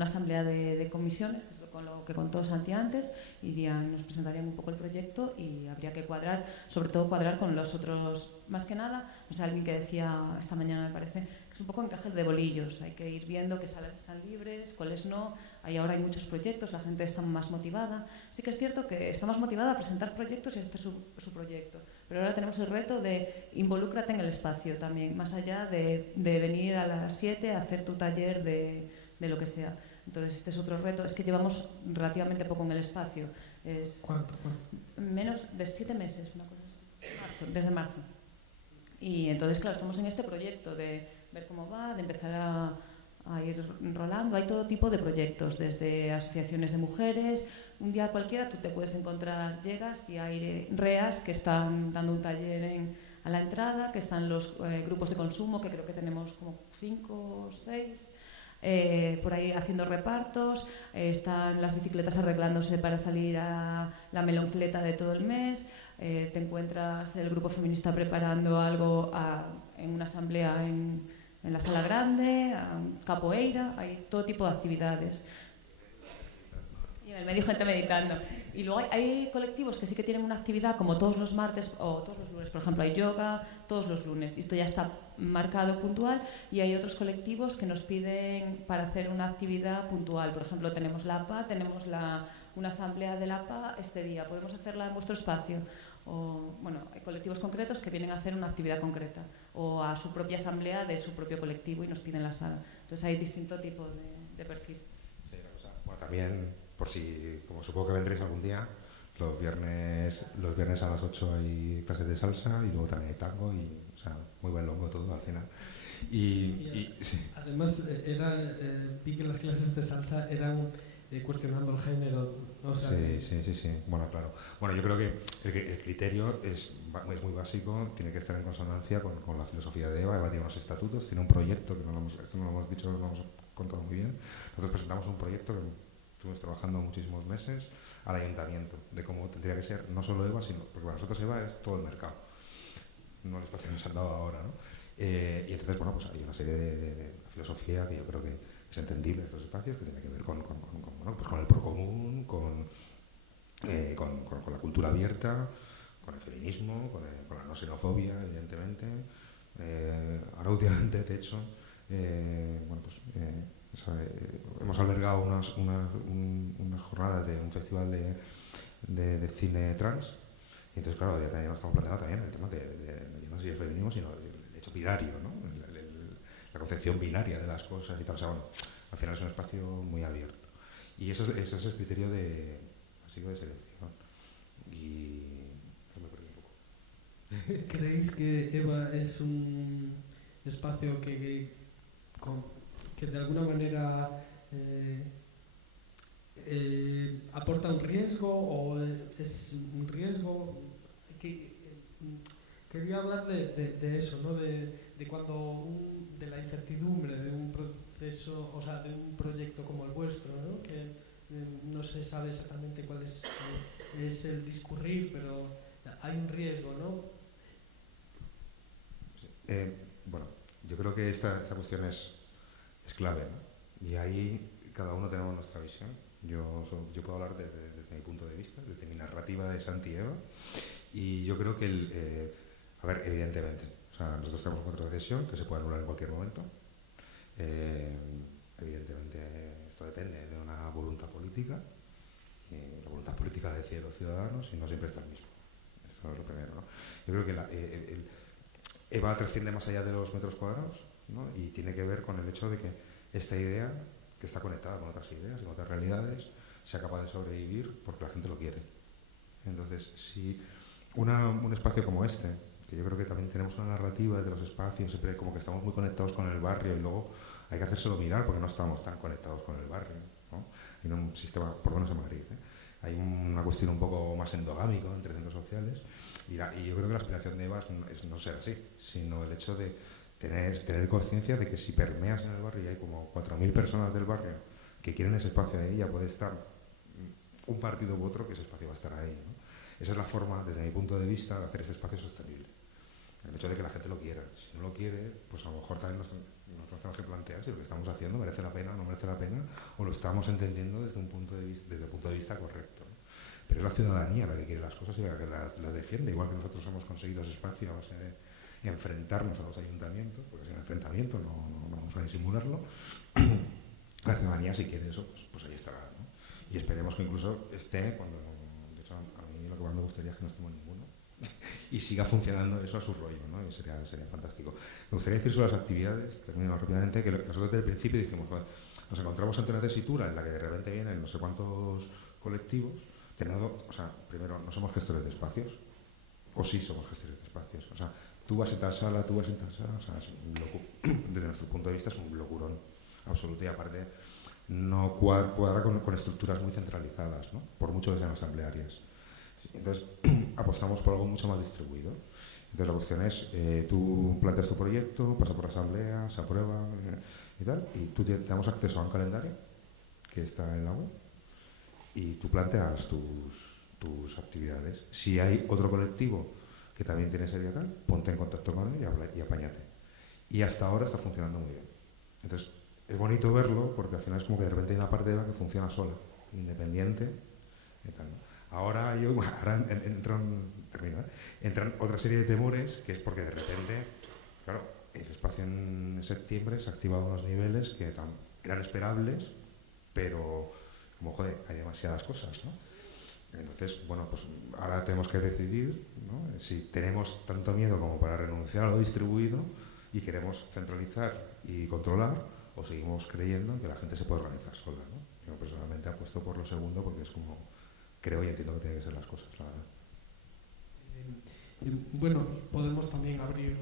asamblea de comisiones, que es con lo que contó Santi antes, nos presentarían un poco el proyecto y habría que cuadrar, sobre todo cuadrar con los otros, más que nada, no sé, alguien que decía esta mañana me parece, que es un poco encaje de bolillos, hay que ir viendo qué salas están libres, cuáles no, ahora hay muchos proyectos, la gente está más motivada, sí que es cierto que está más motivada a presentar proyectos y a hacer su proyecto, pero ahora tenemos el reto de involúcrate en el espacio también, más allá de venir a las 7 a hacer tu taller de lo que sea. Entonces, este es otro reto. Es que llevamos relativamente poco en el espacio. ¿Cuánto? Menos de 7 meses, una cosa así. Desde marzo. Y entonces, claro, estamos en este proyecto de ver cómo va, de empezar a ir rolando. Hay todo tipo de proyectos, desde asociaciones de mujeres. Un día cualquiera tú te puedes encontrar, llegas y hay REAs que están dando un taller a la entrada, que están los grupos de consumo, que creo que tenemos como 5 o 6. Por ahí haciendo repartos, están las bicicletas arreglándose para salir a la meloncleta de todo el mes, te encuentras el grupo feminista preparando algo en una asamblea en la sala grande, capoeira, hay todo tipo de actividades. Y en el medio gente meditando. Y luego hay colectivos que sí que tienen una actividad como todos los martes o todos los lunes, por ejemplo, hay yoga todos los lunes. Esto ya está marcado puntual y hay otros colectivos que nos piden para hacer una actividad puntual. Por ejemplo, tenemos la APA, tenemos una asamblea de la APA este día, podemos hacerla en vuestro espacio. O, bueno, hay colectivos concretos que vienen a hacer una actividad concreta o a su propia asamblea de su propio colectivo y nos piden la sala. Entonces hay distinto tipo de perfil. Sí, la cosa. Bueno, también, por si, como supongo que vendréis algún día, los viernes a las 8 hay clases de salsa y luego también hay tango y, o sea, muy buen longo todo al final. Y sí. Además, vi que las clases de salsa eran cuestionando el género. O sea, sí. Bueno, claro. Bueno, yo creo que el criterio es muy básico, tiene que estar en consonancia con la filosofía de Eva. Eva tiene unos estatutos, tiene un proyecto, que esto no lo hemos dicho, no lo hemos contado muy bien. Nosotros presentamos un proyecto que estuvimos trabajando muchísimos meses al ayuntamiento, de cómo tendría que ser no solo Eva, sino, porque para nosotros Eva es todo el mercado, no el espacio que nos han dado ahora, ¿no? Y entonces, bueno, pues hay una serie de filosofía que yo creo que es entendible estos espacios, que tiene que ver con el procomún, con la cultura abierta, con el feminismo, con la no xenofobia, evidentemente. Ahora últimamente, de hecho, hemos albergado unas jornadas de un festival de cine trans, y entonces, claro, ya nos estamos planteando también el tema de no sé si es feminismo, sino el hecho binario, ¿no? La concepción binaria de las cosas y tal. O sea, bueno, al final es un espacio muy abierto. Y eso es el criterio básico de selección. Y me perdí un poco. ¿Creéis que Eva es un espacio que de alguna manera aporta un riesgo o es un riesgo? Quería hablar de eso, ¿no? De cuando de la incertidumbre de un proceso, o sea, de un proyecto como el vuestro, ¿no? Que no se sabe exactamente cuál es el discurrir, pero hay un riesgo, ¿no? Sí. Bueno, yo creo que esta cuestión es clave, ¿no? Y ahí cada uno tenemos nuestra visión. Yo puedo hablar desde mi punto de vista, desde mi narrativa de Santi y Eva, y yo creo que a ver, evidentemente, o sea, nosotros tenemos un contrato de cesión que se puede anular en cualquier momento. Evidentemente, esto depende de una voluntad política. La voluntad política la deciden los ciudadanos y no siempre está el mismo. Esto es lo primero, ¿no? Yo creo que Eva trasciende más allá de los metros cuadrados, ¿no? Y tiene que ver con el hecho de que esta idea, que está conectada con otras ideas y con otras realidades, sea capaz de sobrevivir porque la gente lo quiere. Entonces, si un espacio como este, que yo creo que también tenemos una narrativa de los espacios, siempre como que estamos muy conectados con el barrio y luego hay que hacérselo mirar porque no estamos tan conectados con el barrio, ¿no? Hay un sistema, por lo menos en Madrid, hay una cuestión un poco más endogámico entre centros sociales y yo creo que la aspiración de Eva es no ser así, sino el hecho de tener conciencia de que si permeas en el barrio y hay como 4.000 personas del barrio que quieren ese espacio ahí, ya puede estar un partido u otro, que ese espacio va a estar ahí, ¿no? Esa es la forma, desde mi punto de vista, de hacer ese espacio sostenible. El hecho de que la gente lo quiera. Si no lo quiere, pues a lo mejor también nosotros tenemos que plantear si lo que estamos haciendo merece la pena o no merece la pena, o lo estamos entendiendo desde un punto de vista correcto, ¿no? Pero es la ciudadanía la que quiere las cosas y la que las defiende, igual que nosotros hemos conseguido ese espacio a base de enfrentarnos a los ayuntamientos, porque sin enfrentamiento no vamos a disimularlo. La ciudadanía, si quiere eso, pues ahí estará, ¿no? Y esperemos que incluso esté, cuando, de hecho, a mí lo que más me gustaría es que no estemos ninguno y siga funcionando eso a su rollo, ¿no? Y sería fantástico. Me gustaría decir sobre las actividades, termino rápidamente, que nosotros desde el principio dijimos, bueno, nos encontramos ante una tesitura en la que de repente vienen no sé cuántos colectivos, o sea, primero, no somos gestores de espacios, o sí somos gestores de espacios, o sea, tú vas en tal sala, o sea, es desde nuestro punto de vista es un locurón absoluto, y aparte no cuadra con estructuras muy centralizadas, ¿no? Por mucho que sean asamblearias. Entonces apostamos por algo mucho más distribuido. Entonces la cuestión es, tú planteas tu proyecto, pasa por asamblea, se aprueba y tal, y tú tenemos acceso a un calendario que está en la web y tú planteas tus actividades. Si hay otro colectivo que también tiene ese día tal, ponte en contacto con él y apáñate. Y hasta ahora está funcionando muy bien. Entonces es bonito verlo porque al final es como que de repente hay una parte de la que funciona sola, independiente y tal, ¿no? Ahora entran otra serie de temores, que es porque de repente, claro, el espacio en septiembre se ha activado a unos niveles que eran esperables, pero como, joder, hay demasiadas cosas, ¿no? Entonces, bueno, pues ahora tenemos que decidir, ¿no? Si tenemos tanto miedo como para renunciar a lo distribuido y queremos centralizar y controlar, o seguimos creyendo que la gente se puede organizar sola, ¿no? Yo personalmente apuesto por lo segundo porque es como creo y entiendo que tienen que ser las cosas, la verdad. Bueno, podemos también abrir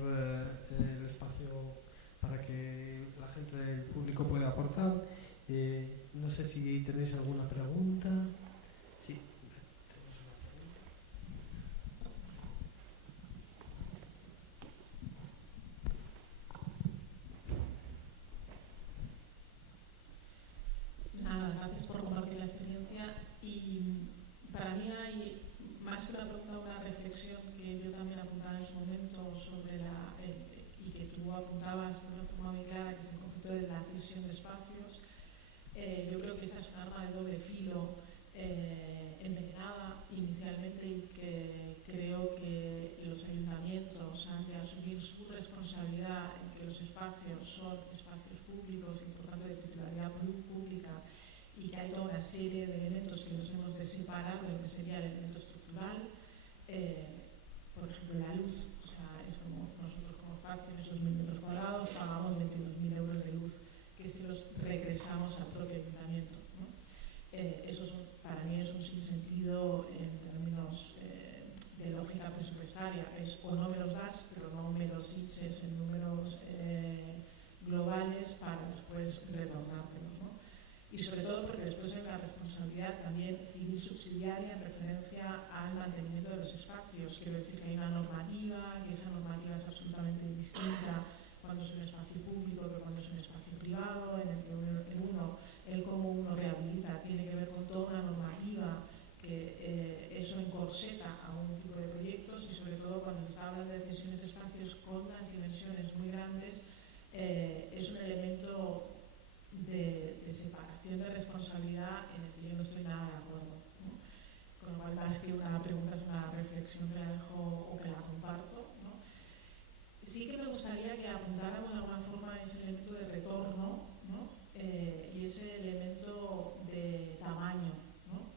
el espacio para que la gente del público pueda aportar. No sé si tenéis alguna pregunta. Sí, tenemos una pregunta. Nada, gracias por compartir la experiencia. Y para mí hay más que una pregunta, una reflexión que yo también apuntaba en su momento sobre y que tú apuntabas de una forma muy clara, que es el concepto de la cesión de espacios. Yo creo que esa es un arma de doble filo, envenenada inicialmente, y que creo que los ayuntamientos han de asumir su responsabilidad en que los espacios son espacios públicos y por tanto de titularidad pública, y que hay toda una serie de elementos que nos hemos de separar de lo que sería el elemento estructural, por ejemplo la luz. O sea, es como nosotros como espacio en esos 1000 metros cuadrados pagamos 22.000 euros de luz que si los regresamos al propio ayuntamiento, ¿no? Eso para mí es un sinsentido en términos de lógica presupuestaria. Es o no me los das, pero no me los hinches en números globales para después retornártelos, ¿no? Y sobre todo porque después hay una responsabilidad también civil subsidiaria en referencia al mantenimiento de los espacios. Quiero decir que hay una normativa, y esa normativa es absolutamente distinta cuando es un espacio público que cuando es un espacio privado, en el que el cómo uno rehabilita tiene que ver con toda una normativa que eso encorseta a un tipo de proyectos, y sobre todo cuando se habla de decisiones de espacios con unas dimensiones muy grandes, es un elemento de separación de responsabilidad en el que yo no estoy nada de acuerdo, ¿no? Con lo cual, más que una pregunta, es una reflexión que la dejo o que la comparto, ¿no? Sí que me gustaría que apuntáramos de alguna forma ese elemento de retorno, ¿no? Y ese elemento de tamaño, ¿no?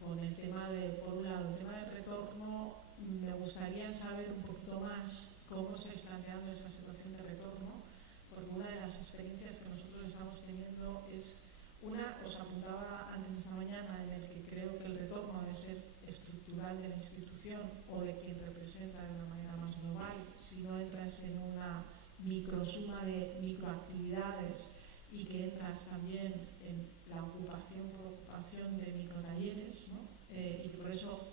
Con el tema por un lado, el tema del retorno, me gustaría saber un poquito más cómo se está planteando esa situación de retorno, porque una de las experiencias que nosotros estamos teniendo es os apuntaba antes esta mañana, en el que creo que el retorno debe ser estructural de la institución o de quien representa de una manera más global, si no entras en una microsuma de microactividades y que entras también en la ocupación por ocupación de microtalleres, ¿no? Y por eso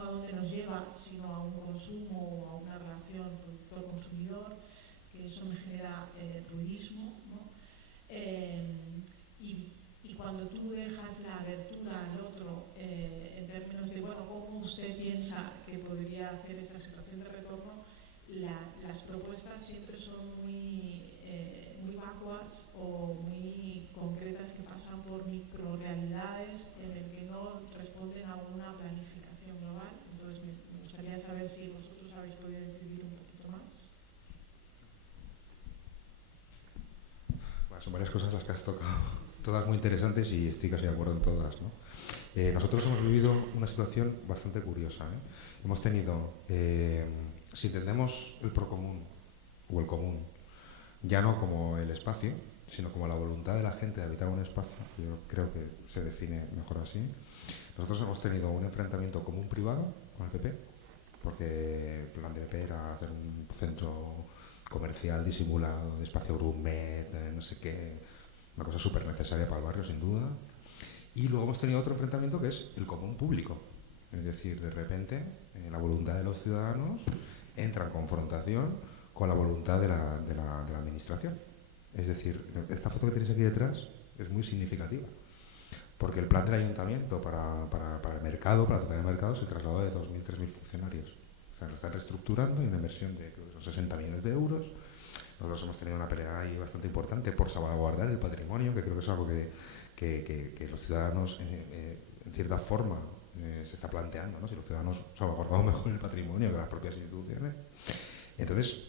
a dónde nos lleva, sino a un consumo o a una relación productor-consumidor, que eso me genera ruidismo, ¿no? Y cuando tú dejas la abertura al otro en términos de, bueno, ¿cómo usted piensa que podría hacer esa situación de retorno? Las propuestas siempre son muy vacuas o muy concretas, que pasan por microrealidades en el que no responden a una planificación global. Entonces me gustaría saber si vosotros habéis podido incidir un poquito más. Bueno, son varias cosas las que has tocado, todas muy interesantes y estoy casi de acuerdo en todas, ¿no? Nosotros hemos vivido una situación bastante curiosa, ¿eh? Hemos tenido, si entendemos el procomún o el común, ya no como el espacio, sino como la voluntad de la gente de habitar un espacio, yo creo que se define mejor así. Nosotros hemos tenido un enfrentamiento común-privado con el PP, porque el plan del PP era hacer un centro comercial disimulado, de espacio gourmet, no sé qué, una cosa súper necesaria para el barrio, sin duda. Y luego hemos tenido otro enfrentamiento que es el común público, es decir, de repente la voluntad de los ciudadanos entra en confrontación con la voluntad de la administración. Es decir, esta foto que tenéis aquí detrás es muy significativa, porque el plan del ayuntamiento para el mercado, para tratar el mercado, se trasladó de 2.000 3.000 funcionarios. O sea, lo están reestructurando y una inversión de creo que son 60 millones de euros. Nosotros hemos tenido una pelea ahí bastante importante por salvaguardar el patrimonio, que creo que es algo que los ciudadanos, en cierta forma, se está planteando, ¿no? Si los ciudadanos salvaguardamos mejor el patrimonio que las propias instituciones. Entonces,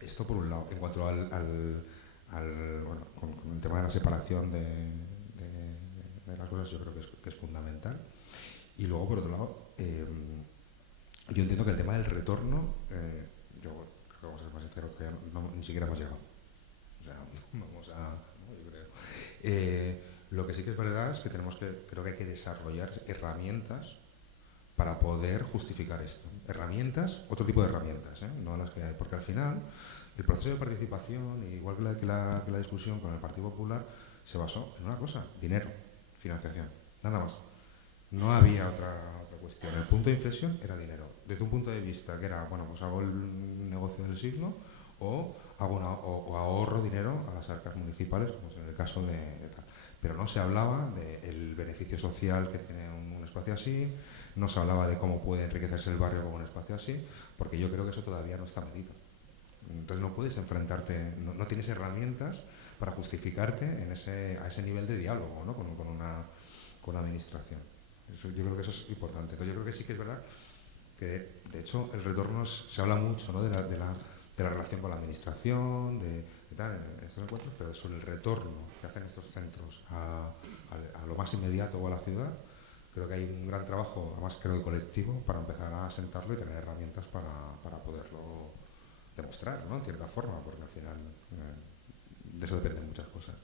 esto por un lado. En cuanto bueno, con el tema de la separación de las cosas, yo creo que es fundamental. Y luego, por otro lado, yo entiendo que el tema del retorno, yo creo que vamos a ser más sinceros, todavía ni siquiera hemos llegado. O sea, vamos a... ¿no? Yo creo. Lo que sí que es verdad es que creo que hay que desarrollar herramientas para poder justificar esto. Herramientas, otro tipo de herramientas, no las que hay, porque al final el proceso de participación, igual que la discusión con el Partido Popular, se basó en una cosa: dinero, financiación, nada más. No había otra cuestión. El punto de inflexión era dinero. Desde un punto de vista que era, bueno, pues hago el negocio del siglo o ahorro dinero a las arcas municipales, como es en el caso de tal. Pero no se hablaba del beneficio social que tiene un espacio así, no se hablaba de cómo puede enriquecerse el barrio con un espacio así, porque yo creo que eso todavía no está medido. Entonces no puedes enfrentarte, no tienes herramientas para justificarte a ese nivel de diálogo, ¿no? con una administración. Yo creo que eso es importante. Entonces yo creo que sí que es verdad que, de hecho, el retorno se habla mucho, ¿no? de la relación con la administración, de tal, en estos encuentros, pero sobre el retorno que hacen estos centros a lo más inmediato o a la ciudad, creo que hay un gran trabajo, además creo que colectivo, para empezar a sentarlo y tener herramientas para poderlo demostrar, ¿no? En cierta forma, porque al final de eso dependen muchas cosas.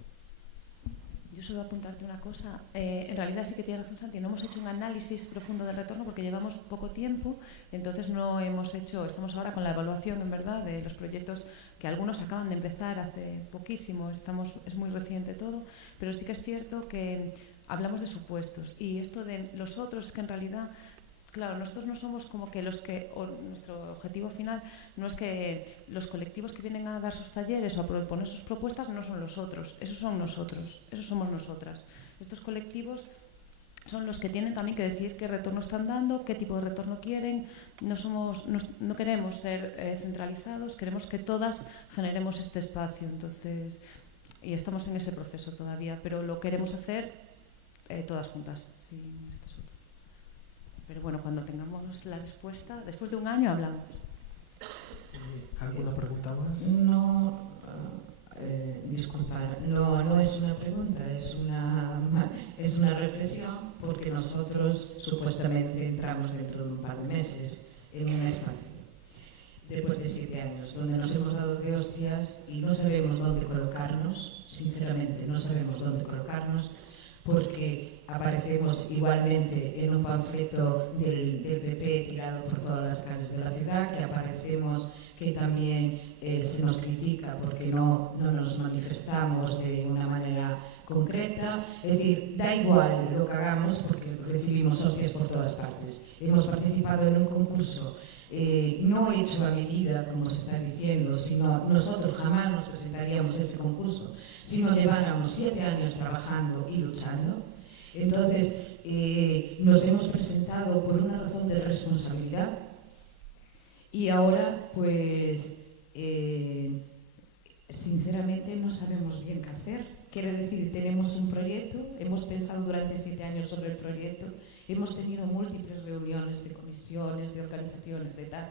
Yo solo apuntarte una cosa. En realidad sí que tiene razón Santi, no hemos hecho un análisis profundo del retorno porque llevamos poco tiempo, entonces no hemos hecho, estamos ahora con la evaluación en verdad de los proyectos que algunos acaban de empezar hace poquísimo, es muy reciente todo, pero sí que es cierto que hablamos de supuestos y esto de los otros es que en realidad, claro, nosotros no somos como que nuestro objetivo final no es que los colectivos que vienen a dar sus talleres o a proponer sus propuestas no son los otros, esos son nosotros, esos somos nosotras. Estos colectivos son los que tienen también que decir qué retorno están dando, qué tipo de retorno quieren. No queremos ser centralizados, queremos que todas generemos este espacio. Entonces, y estamos en ese proceso todavía, pero lo queremos hacer todas juntas. Sí, esto es otro. Pero bueno, cuando tengamos la respuesta, después de un año hablamos. ¿Alguna pregunta más? No, disculpa, no es una pregunta, es una reflexión, porque nosotros supuestamente entramos dentro de un par de meses en un espacio, después de 7 años, donde nos hemos dado de hostias y no sabemos dónde colocarnos, sinceramente no sabemos dónde colocarnos, porque aparecemos igualmente en un panfleto del PP tirado por todas las calles de la ciudad, que aparecemos que también se nos critica porque no nos manifestamos de una manera concreta. Es decir, da igual lo que hagamos porque recibimos hostias por todas partes. Hemos participado en un concurso no hecho a medida, como se está diciendo, sino nosotros jamás nos presentaríamos a este concurso si no lleváramos 7 años trabajando y luchando. Entonces, nos hemos presentado por una razón de responsabilidad y ahora, pues, sinceramente no sabemos bien qué hacer. Quiero decir, tenemos un proyecto, hemos pensado durante 7 años sobre el proyecto, hemos tenido múltiples reuniones de comisiones, de organizaciones, de tal,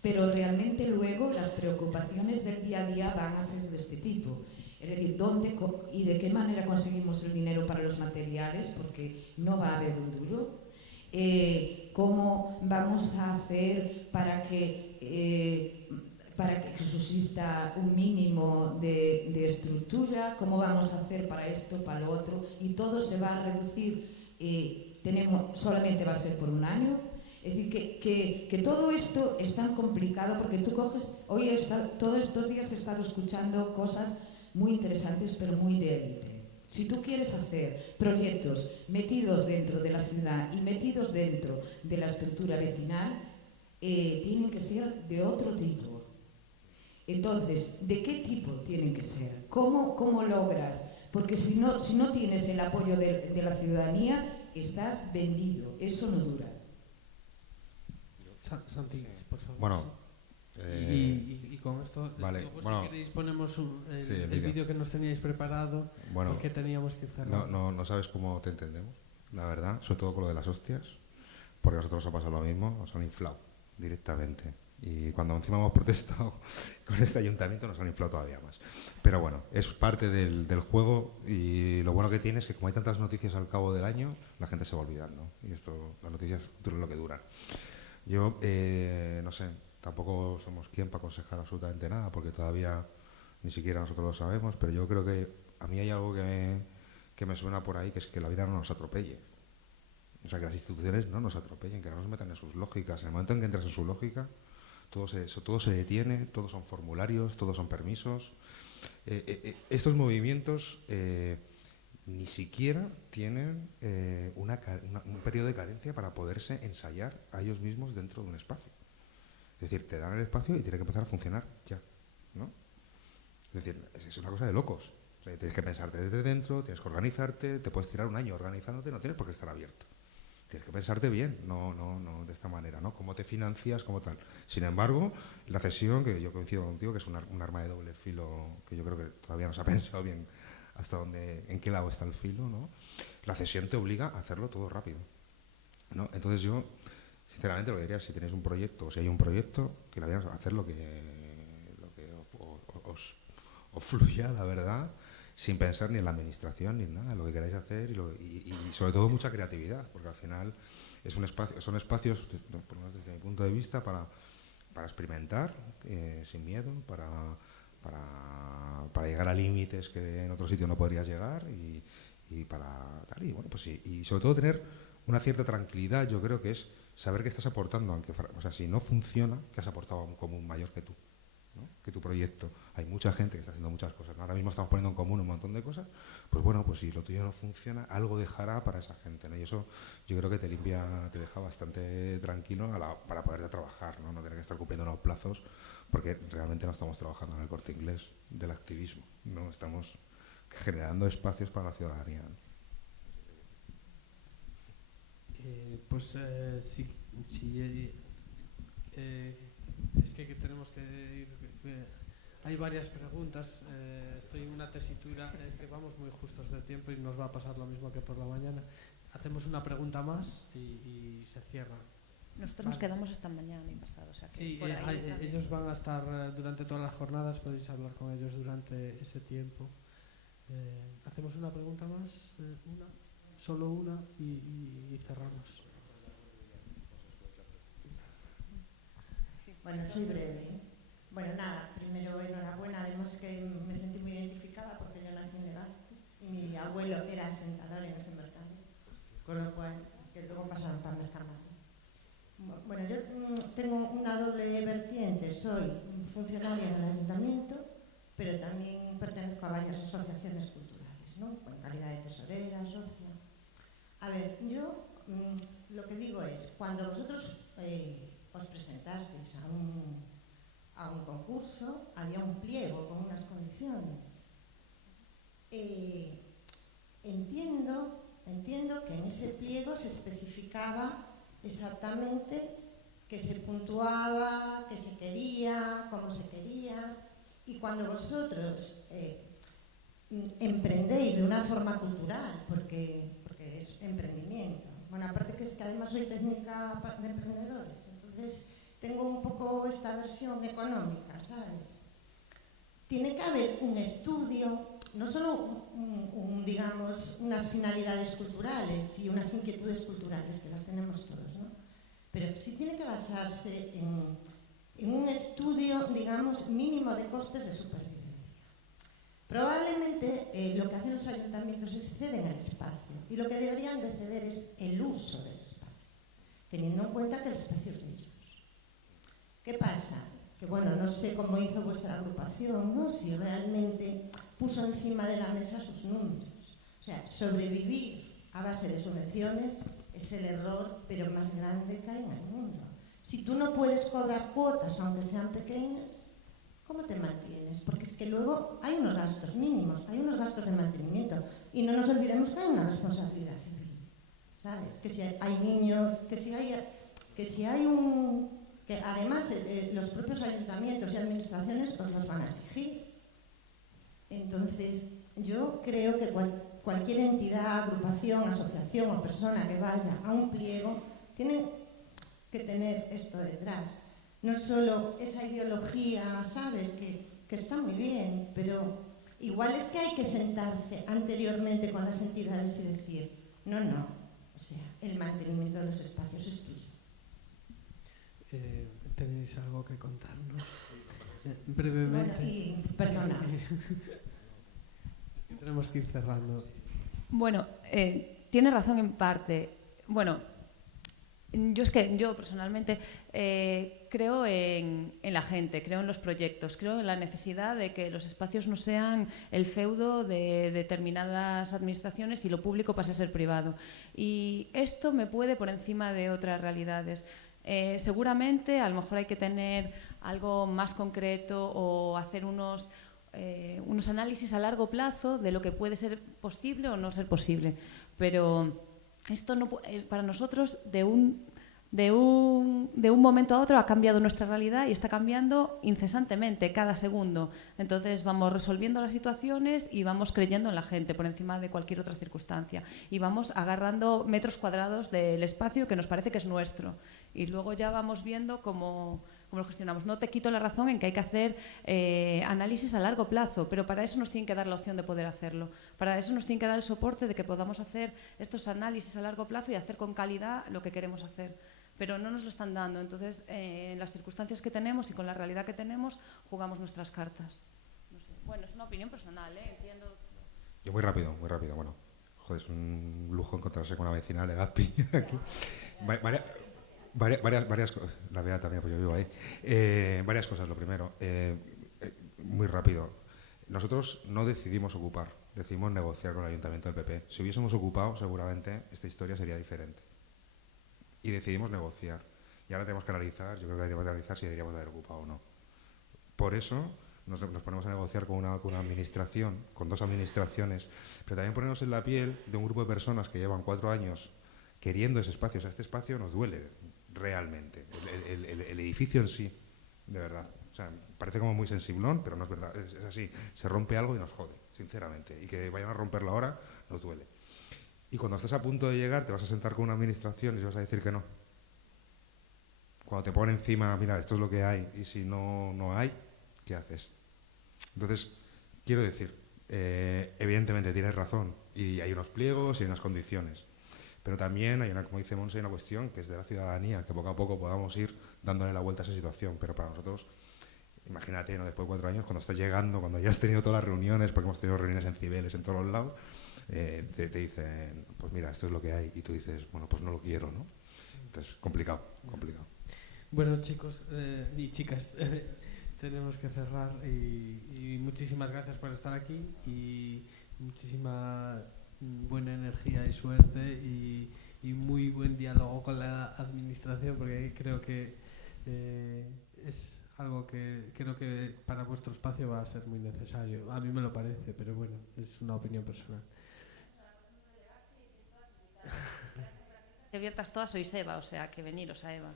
pero realmente luego las preocupaciones del día a día van a ser de este tipo. Es decir, ¿dónde y de qué manera conseguimos el dinero para los materiales? Porque no va a haber un duro. ¿Cómo vamos a hacer para que subsista un mínimo de estructura? ¿Cómo vamos a hacer para esto, para lo otro? Y todo se va a reducir, solamente va a ser por un año. Es decir, que todo esto es tan complicado porque tú coges, todos estos días he estado escuchando cosas muy interesantes, pero muy de élite. Si tú quieres hacer proyectos metidos dentro de la ciudad y metidos dentro de la estructura vecinal, tienen que ser de otro tipo. Entonces, ¿de qué tipo tienen que ser? ¿Cómo logras? Porque si no tienes el apoyo de la ciudadanía, estás vendido. Eso no dura. Santi, por favor. Bueno, y con esto, vale, luego bueno, si queréis ponemos el vídeo. vídeo que nos teníais preparado, bueno, porque teníamos que cerrar. no sabes cómo te entendemos, la verdad, sobre todo con lo de las hostias, porque a nosotros nos ha pasado lo mismo, nos han inflado directamente. Y cuando encima hemos protestado con este ayuntamiento nos han inflado todavía más. Pero bueno, es parte del juego y lo bueno que tiene es que como hay tantas noticias al cabo del año, la gente se va olvidando. Y las noticias duran lo que duran. Yo, no sé, tampoco somos quien para aconsejar absolutamente nada, porque todavía ni siquiera nosotros lo sabemos, pero yo creo que a mí hay algo que me suena por ahí, que es que la vida no nos atropelle. O sea, que las instituciones no nos atropellen, que no nos metan en sus lógicas. En el momento en que entras en su lógica, todo se detiene, todos son formularios, todos son permisos. Estos movimientos ni siquiera tienen un periodo de carencia para poderse ensayar a ellos mismos dentro de un espacio. Es decir, te dan el espacio y tiene que empezar a funcionar ya, ¿no? Es decir, es una cosa de locos. O sea, tienes que pensarte desde dentro, tienes que organizarte, te puedes tirar un año organizándote, no tienes por qué estar abierto. Tienes que pensarte bien, no de esta manera, ¿no? Cómo te financias, cómo tal. Sin embargo, la cesión, que yo coincido contigo, que es un arma de doble filo, que yo creo que todavía no se ha pensado bien en qué lado está el filo, ¿no? La cesión te obliga a hacerlo todo rápido, ¿no? Entonces yo, sinceramente, lo que diría es, si tenéis un proyecto, o si hay un proyecto, que la veáis hacer lo que os fluya, la verdad, sin pensar ni en la administración ni en nada, lo que queráis hacer y sobre todo mucha creatividad, porque al final son espacios, por lo menos desde mi punto de vista, para experimentar sin miedo, para llegar a límites que en otro sitio no podrías llegar y para tal, y bueno, pues sí, y sobre todo tener una cierta tranquilidad. Yo creo que es saber que estás aportando, o sea, si no funciona, que has aportado a un común mayor que tú, ¿no? Que tu proyecto. Hay mucha gente que está haciendo muchas cosas, ¿no? Ahora mismo estamos poniendo en común un montón de cosas, pues bueno, pues si lo tuyo no funciona, algo dejará para esa gente, ¿no? Y eso yo creo que te deja bastante tranquilo para poder trabajar, ¿no? No tener que estar cumpliendo unos plazos, porque realmente no estamos trabajando en el Corte Inglés del activismo, no estamos generando espacios para la ciudadanía, ¿no? Es que tenemos que ir. Hay varias preguntas. Estoy en una tesitura. Es que vamos muy justos de tiempo y nos va a pasar lo mismo que por la mañana. Hacemos una pregunta más y se cierra. Nosotros nos quedamos hasta mañana y pasado. O sea que Sí, por ahí ellos van a estar durante todas las jornadas. Podéis hablar con ellos durante ese tiempo. Hacemos una pregunta más, solo una y cerramos. Bueno, soy breve. Bueno, nada, primero enhorabuena, además que me sentí muy identificada porque yo nací en Legazpi y mi abuelo era sentador en ese mercado, con lo cual, que luego pasaron para Mercamato. Bueno, yo tengo una doble vertiente, soy funcionaria en el ayuntamiento, pero también pertenezco a varias asociaciones culturales, ¿no? En calidad de tesorera, socia. A ver, yo lo que digo es, cuando vosotros os presentasteis a un concurso, había un pliego con instituciones. Entiendo que en ese pliego se especificaba exactamente que se puntuaba, que se quería, cómo se quería, y cuando vosotros emprendéis de una forma cultural, porque es emprendimiento, bueno, aparte que es que además soy técnica de emprendedores, entonces tengo un poco esta versión económica, ¿sabes? Tiene que haber un estudio, no solo digamos, unas finalidades culturales y unas inquietudes culturales, que las tenemos todos, ¿no? Pero sí tiene que basarse en un estudio, digamos, mínimo de costes de supervivencia. Probablemente lo que hacen los ayuntamientos es ceden el espacio, y lo que deberían de ceder es el uso del espacio, teniendo en cuenta que el espacio es de ellos. ¿Qué pasa? Que bueno, no sé cómo hizo vuestra agrupación, ¿no? Si realmente puso encima de la mesa sus números. O sea, sobrevivir a base de subvenciones es el error, pero más grande que hay en el mundo. Si tú no puedes cobrar cuotas, aunque sean pequeñas, ¿cómo te mantienes? Porque es que luego hay unos gastos mínimos, hay unos gastos de mantenimiento. Y no nos olvidemos que hay una responsabilidad civil, ¿sabes? Que si hay niños, que si hay un... que además los propios ayuntamientos y administraciones os los van a exigir. Entonces, yo creo que cualquier entidad, agrupación, asociación o persona que vaya a un pliego tiene que tener esto detrás. No solo esa ideología, ¿sabes?, que está muy bien, pero igual es que hay que sentarse anteriormente con las entidades y decir, no, o sea, el mantenimiento de los espacios es tuyo. ¿Tenéis algo que contarnos? Brevemente. Bueno, y perdona. Tenemos que ir cerrando. Bueno, tiene razón en parte. Bueno, yo personalmente creo en la gente, creo en los proyectos, creo en la necesidad de que los espacios no sean el feudo de determinadas administraciones y lo público pase a ser privado. Y esto me puede por encima de otras realidades. Seguramente a lo mejor hay que tener algo más concreto o hacer unos análisis a largo plazo de lo que puede ser posible o no ser posible, pero esto no, para nosotros de un momento a otro ha cambiado nuestra realidad y está cambiando incesantemente cada segundo. Entonces vamos resolviendo las situaciones y vamos creyendo en la gente por encima de cualquier otra circunstancia y vamos agarrando metros cuadrados del espacio que nos parece que es nuestro y luego ya vamos viendo cómo lo gestionamos. No te quito la razón en que hay que hacer análisis a largo plazo, pero para eso nos tienen que dar la opción de poder hacerlo. Para eso nos tienen que dar el soporte de que podamos hacer estos análisis a largo plazo y hacer con calidad lo que queremos hacer. Pero no nos lo están dando. Entonces, en las circunstancias que tenemos y con la realidad que tenemos, jugamos nuestras cartas. No sé. Bueno, es una opinión personal, entiendo. Yo muy rápido. Bueno, joder, es un lujo encontrarse con una vecina de Legazpi aquí. Varias cosas. La vea también, pues yo vivo ahí. Varias cosas. Lo primero, muy rápido. Nosotros no decidimos ocupar, decidimos negociar con el Ayuntamiento del PP. Si hubiésemos ocupado, seguramente esta historia sería diferente. Y decidimos negociar. Y ahora tenemos que analizar, yo creo que tenemos que analizar si deberíamos de haber ocupado o no. Por eso nos ponemos a negociar con una administración, con dos administraciones, pero también ponernos en la piel de un grupo de personas que llevan 4 años queriendo ese espacio. O sea, este espacio nos duele realmente. El edificio en sí, de verdad. O sea, parece como muy sensiblón, pero no es verdad. Es así. Se rompe algo y nos jode, sinceramente. Y que vayan a romperlo ahora nos duele. Y cuando estás a punto de llegar, te vas a sentar con una administración y vas a decir que no. Cuando te ponen encima, mira, esto es lo que hay, y si no hay, ¿qué haces? Entonces, quiero decir, evidentemente tienes razón, y hay unos pliegos y hay unas condiciones. Pero también hay como dice Monse, hay una cuestión que es de la ciudadanía, que poco a poco podamos ir dándole la vuelta a esa situación. Pero para nosotros, imagínate, ¿no?, después de 4 años, cuando estás llegando, cuando ya has tenido todas las reuniones, porque hemos tenido reuniones en Cibeles, en todos los lados, te dicen, pues mira, esto es lo que hay, y tú dices, bueno, pues no lo quiero, ¿no? Entonces, complicado. Bueno, chicos y chicas, tenemos que cerrar y muchísimas gracias por estar aquí y muchísima buena energía y suerte y muy buen diálogo con la administración, porque creo que es algo que creo que para vuestro espacio va a ser muy necesario. A mí me lo parece, pero bueno, es una opinión personal. Abiertas todas sois Eva, o sea que veniros a Eva.